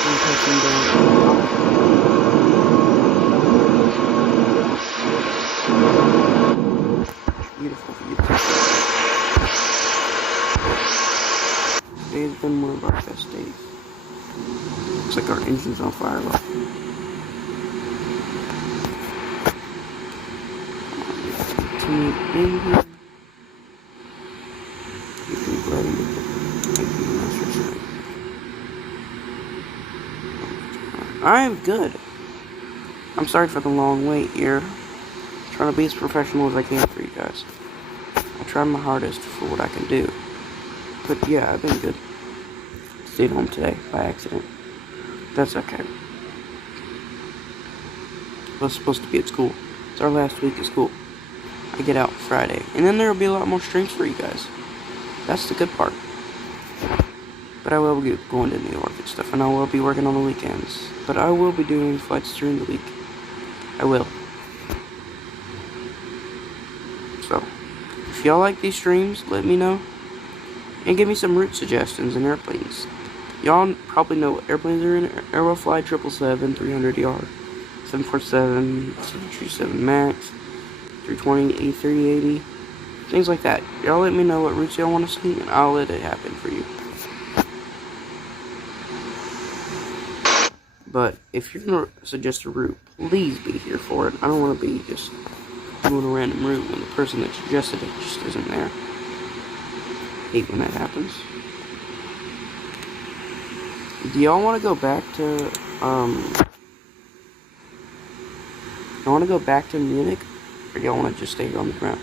I'm taxiing down. been one of our best days. Looks like our engine's on fire. Continue in here. I'm good. I'm sorry for the long wait here. I'm trying to be as professional as I can for you guys. I try my hardest for what I can do. But yeah, I've been good. Stayed home today by accident. That's okay. I was supposed to be at school. It's our last week of school. I get out Friday. And then there will be a lot more streams for you guys. That's the good part. But I will be going to New York and stuff, and I will be working on the weekends. But I will be doing flights during the week. I will. So, if y'all like these streams, let me know. And give me some route suggestions and airplanes. Y'all probably know what airplanes are in Aerofly 777, 300ER, 747, 737 MAX, 320, A380, things like that. Y'all let me know what routes y'all want to see, and I'll let it happen for you. But if you're going to suggest a route, please be here for it. I don't want to be just doing a random route when the person that suggested it just isn't there. I hate when that happens. Do y'all want to go back to, y'all want to go back to Munich? Or do y'all want to just stay here on the ground?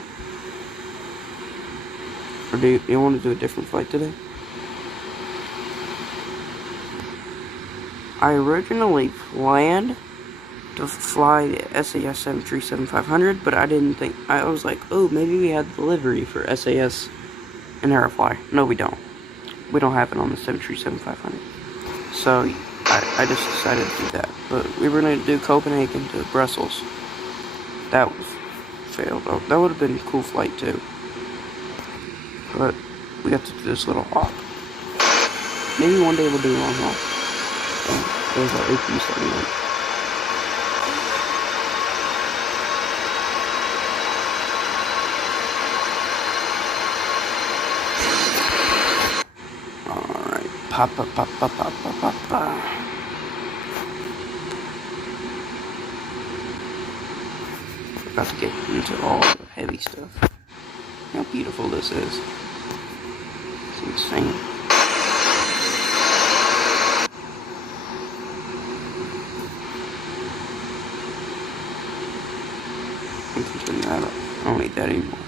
Or do you want to do a different flight today? I originally planned to fly the SAS 737-500, but I didn't think, I was like, oh, maybe we had delivery for SAS and Aerofly. No, we don't. We don't have it on the 737-500. So, I just decided to do that. But we were going to do Copenhagen to Brussels. That was failed. Oh, that would have been a cool flight too. But we got to do this little hop. Maybe one day we'll do a long haul. There's our AP-71. Alright. Papa, papa, papa, papa. About to get into all the heavy stuff. How beautiful this is. It's insane. I don't need that anymore.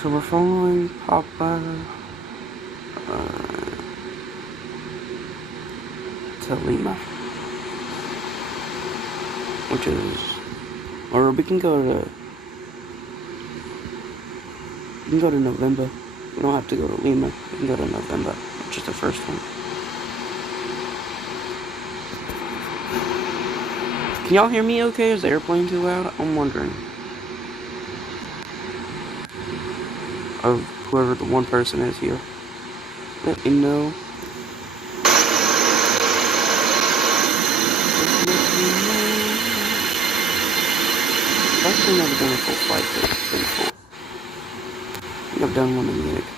So we're following Papa to Lima, which is, or we can go to November. We don't have to go to Lima. We can go to November, which is the first one. Can y'all hear me okay? Is the airplane too loud? I'm wondering. Of whoever the one person is here. Let me know. I've actually never done a full flight, but it's pretty cool. I think I've done one in Munich.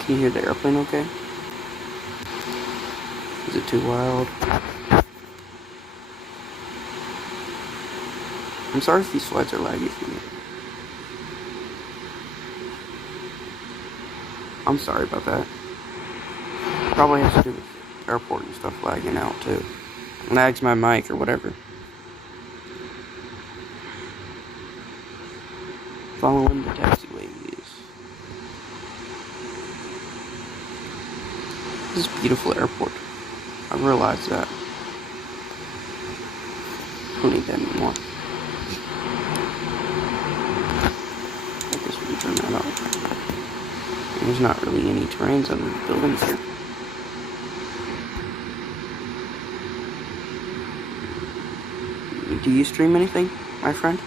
Can you hear the airplane okay? Is it too loud? I'm sorry if these flights are laggy for me. I'm sorry about that. Probably has to do with airport and stuff lagging out too. Lags my mic or whatever. Following the taxiways. This is a beautiful airport. I realized that. I don't need that anymore. I guess we can turn that off. There's not really any terrains on the buildings here. Do you stream anything, my friend?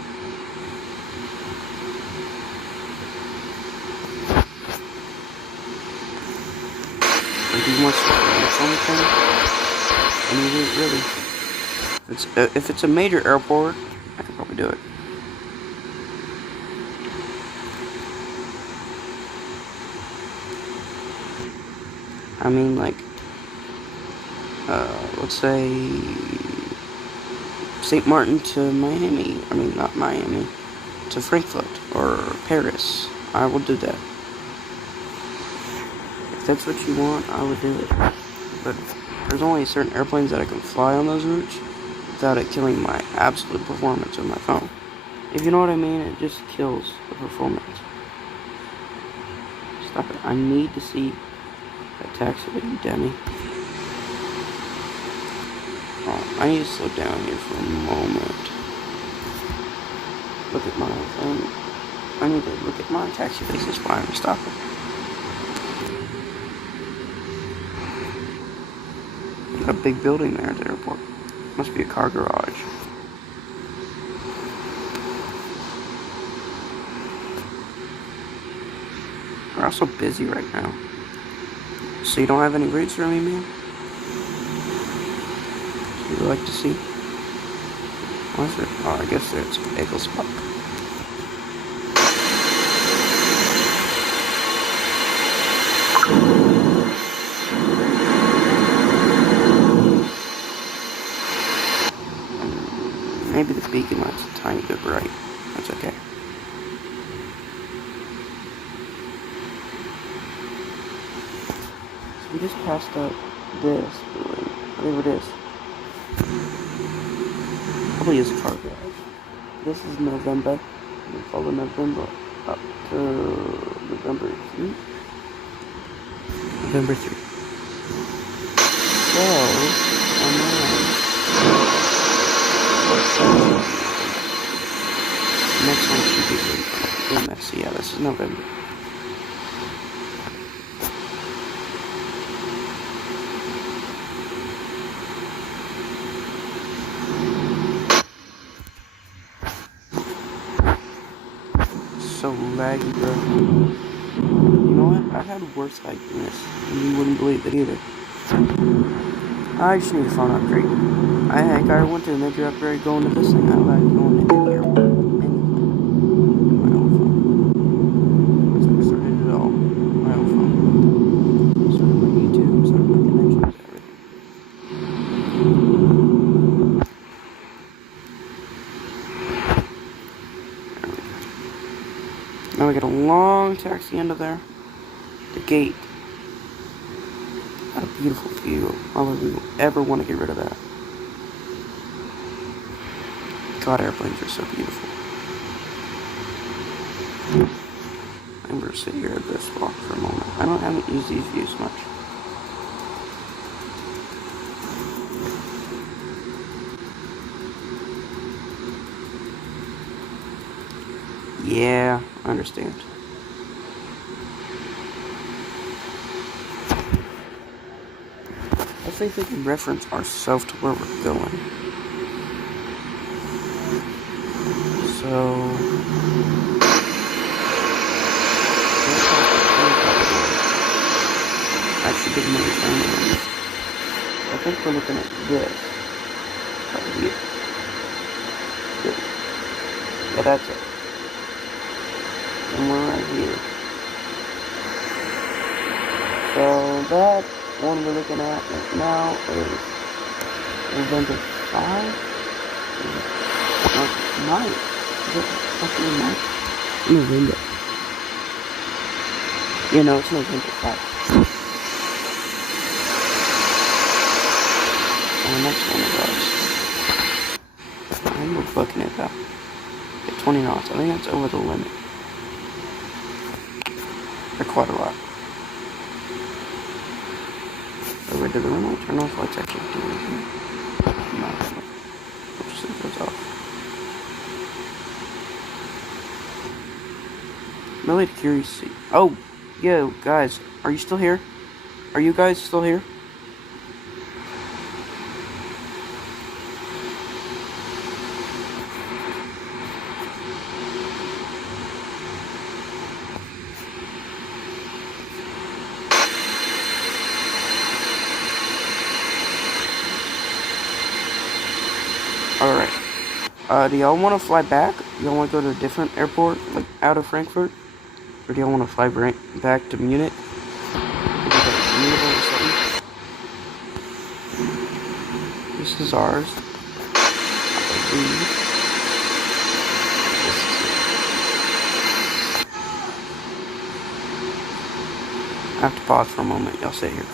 Or do you want something? I mean, really. If it's a major airport, I could probably do it. I mean, like, let's say St. Martin to Miami. I mean, not Miami, to Frankfurt or Paris. I will do that. If that's what you want, I would do it. But there's only certain airplanes that I can fly on those routes without it killing my absolute performance of my phone. If you know what I mean, it just kills the performance. Stop it. I need to see that taxi, you dummy. Oh, I need to slow down here for a moment. Look at my phone. I need to look at my taxi faces flying. Stop it. Got a big building there at the airport. Must be a car garage. We're also busy right now. So you don't have any routes for me, man? You'd like to see? What's it? Oh, I guess there's a bagel spot. Maybe the beacon light's a tiny bit bright. That's okay. So we just passed up this building, whatever it is. Probably is a car garage. This is November. We follow November up to November 3. November 3. So, next one should be really messy. Yeah, this is November. So laggy, bro. You know what? I've had worse lag than this, and you wouldn't believe it either. I just need a phone upgrade. I went to a major upgrade going to this thing. I like going to any airport. My own phone. That's what started it all. My own phone. Started my YouTube, started my connections, everything. Now we got a long taxi under there. The gate. What a beautiful view. Why would we ever want to get rid of that? God, airplanes are so beautiful. I'm gonna sit here at this walk for a moment. I haven't used these views much. Yeah, I understand. I think we can reference ourselves to where we're going. So, actually didn't understand. I think we're looking at this. Right here. Good. Yeah, that's it. And we're right here. So that one we're looking at right now is November 5. No, 9. Is it fucking 9? November. Yeah, no, it's November 5. And the next one is ours. And we're booking it though. At 20 knots. I think that's over the limit. For quite a lot. Over to the remote, turn off lights actually do anything. No, we'll just leave those off. I'm really curious to see. Oh, yo, guys, are you still here? Are you guys still here? Alright. Do y'all want to fly back? Y'all want to go to a different airport, like out of Frankfurt? Or do y'all want to fly right back to Munich? This is ours. I believe. This is it. I have to pause for a moment. Y'all sit here.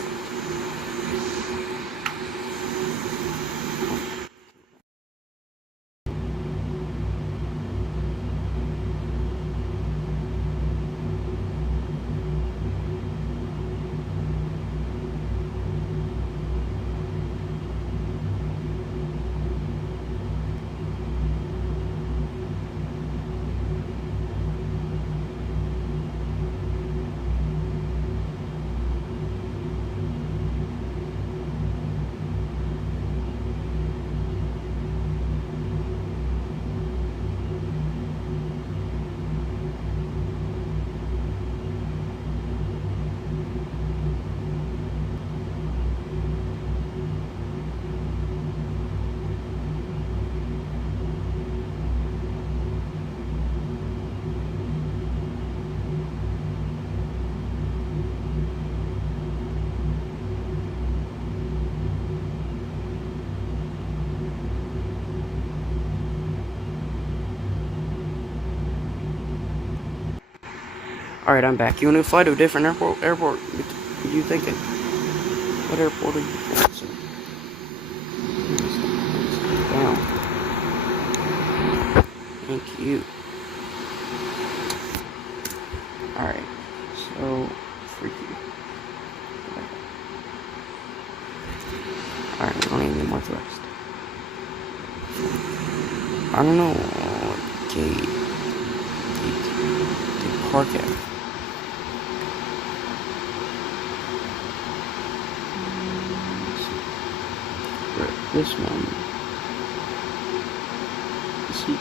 Alright, I'm back. You want to fly to a different airport? What are you thinking? What airport are you thinking? Down. Thank you. Alright, so freaky. Alright, we don't need more thrust. I don't know. Gate. Park it. This one. Let's see.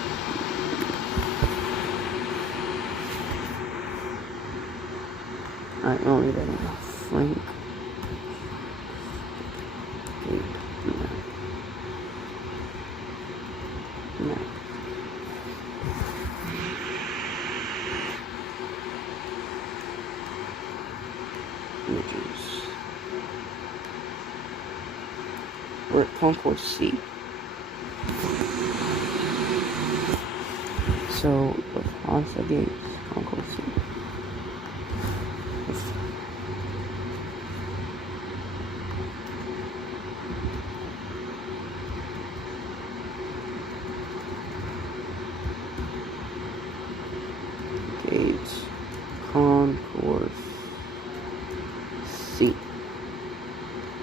Alright, we'll leave that in. Frank. Okay. No. Images. We're at Concourse C. So, Lufthansa gates, Concourse C. Gates, Concourse C.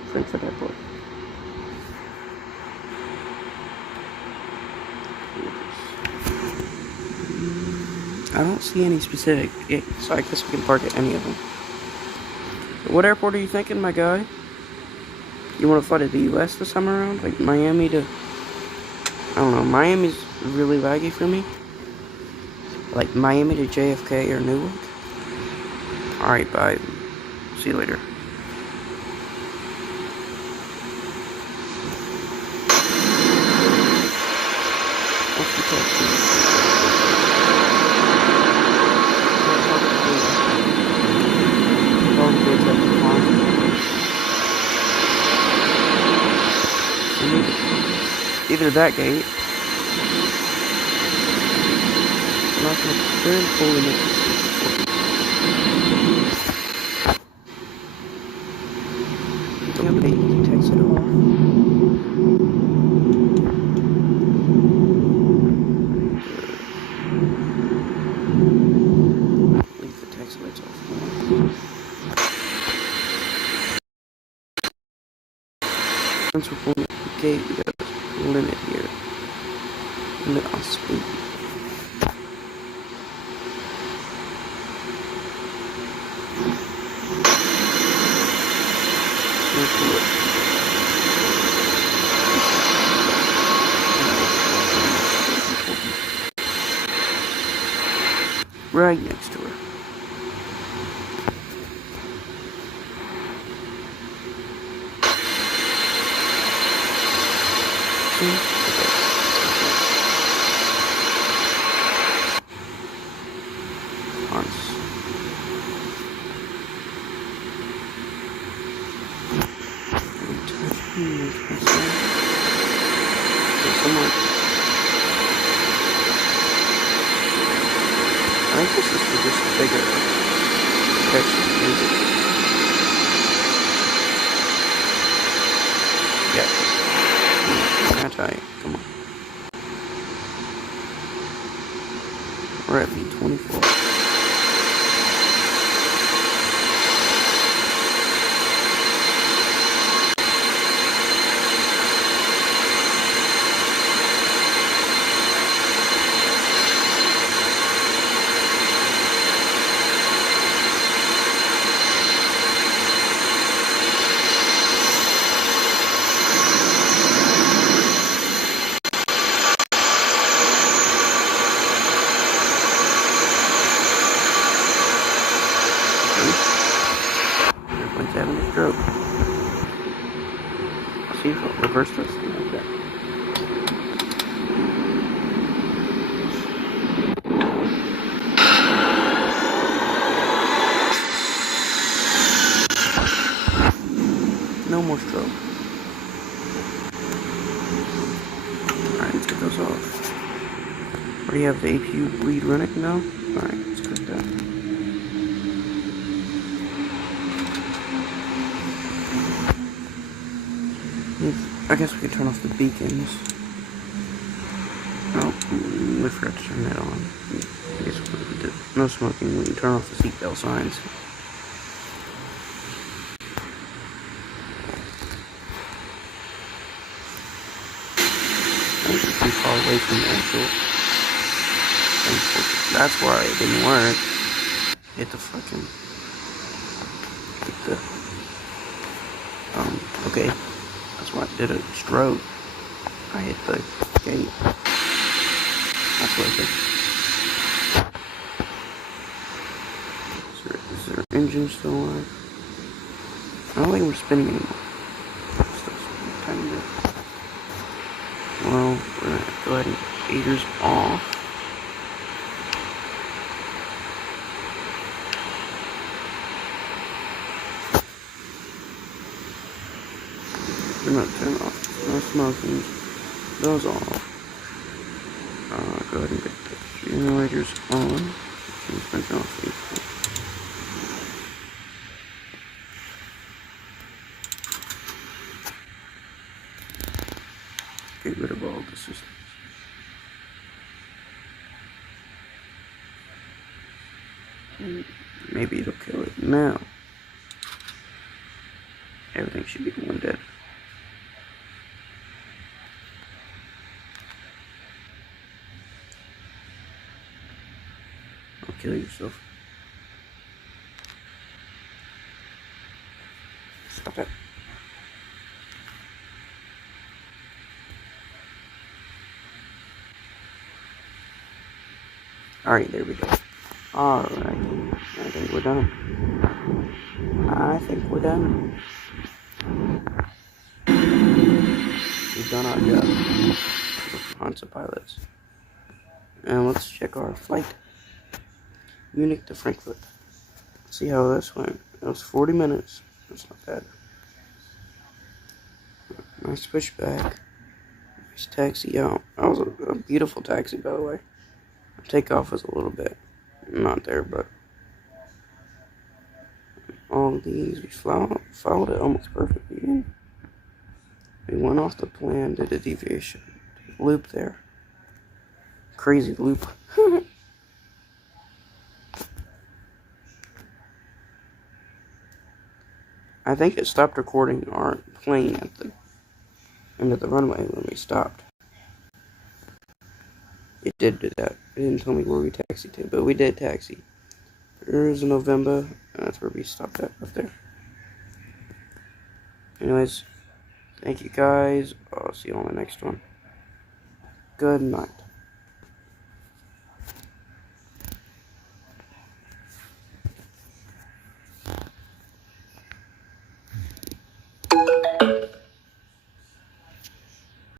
Frankfurt Airport. I don't see any specific, so I guess we can park at any of them. What airport are you thinking, my guy? You want to fly to the US this time around? Like Miami to... I don't know, Miami's really laggy for me. Like Miami to JFK or Newark? Alright, bye. See you later. What's the text? Either that gate. I'm not gonna very fully make it. Yeah, but you can text it off. Leave the text lights off. Since we're pulling up the gate, we got a limit here. Limit on speed. Right next to her. come on. I think this is for just a bigger protection music. Yeah. Anti, come on. We're at V24. Everyone's having a stroke. I'll see if I'll reverse this thing like that. No more stroke. Alright, let's get those off. Already have the APU bleed running now? Alright, let's click that. I guess we can turn off the beacons. Oh, we forgot to turn that on. I guess we did. No smoking. We can turn off the seatbelt signs. I think it's too far away from the actual. That's why it didn't work. Hit the fucking. Hit the. Okay. That's why I did a stroke. I hit the gate. That's what I did. Is their engine still alive? I don't think we're spinning anymore. Kind of. Well, we're gonna go ahead and get aiders off. We're not turning off. No smoking. Those off. Go ahead and get the generators on. Suspension off. Get rid of all the systems. Maybe it'll kill it now. Everything should be going dead. Don't kill yourself. Stop it. Alright, there we go. Alright, I think we're done. I think we're done. We've done our job. Lufthansa pilots. And let's check our flight. Munich to Frankfurt. Let's see how this went. It was 40 minutes. That's not bad. Nice pushback. Nice taxi out. That was a beautiful taxi, by the way. Takeoff was a little bit not there, but all these we followed it almost perfectly. We went off the plan, did a deviation, loop there, crazy loop. I think it stopped recording our plane at the end of the runway when we stopped. It did do that. It didn't tell me where we taxied to, but we did taxi. There's November, and that's where we stopped at, up there. Anyways, thank you guys. I'll see you on the next one. Good night.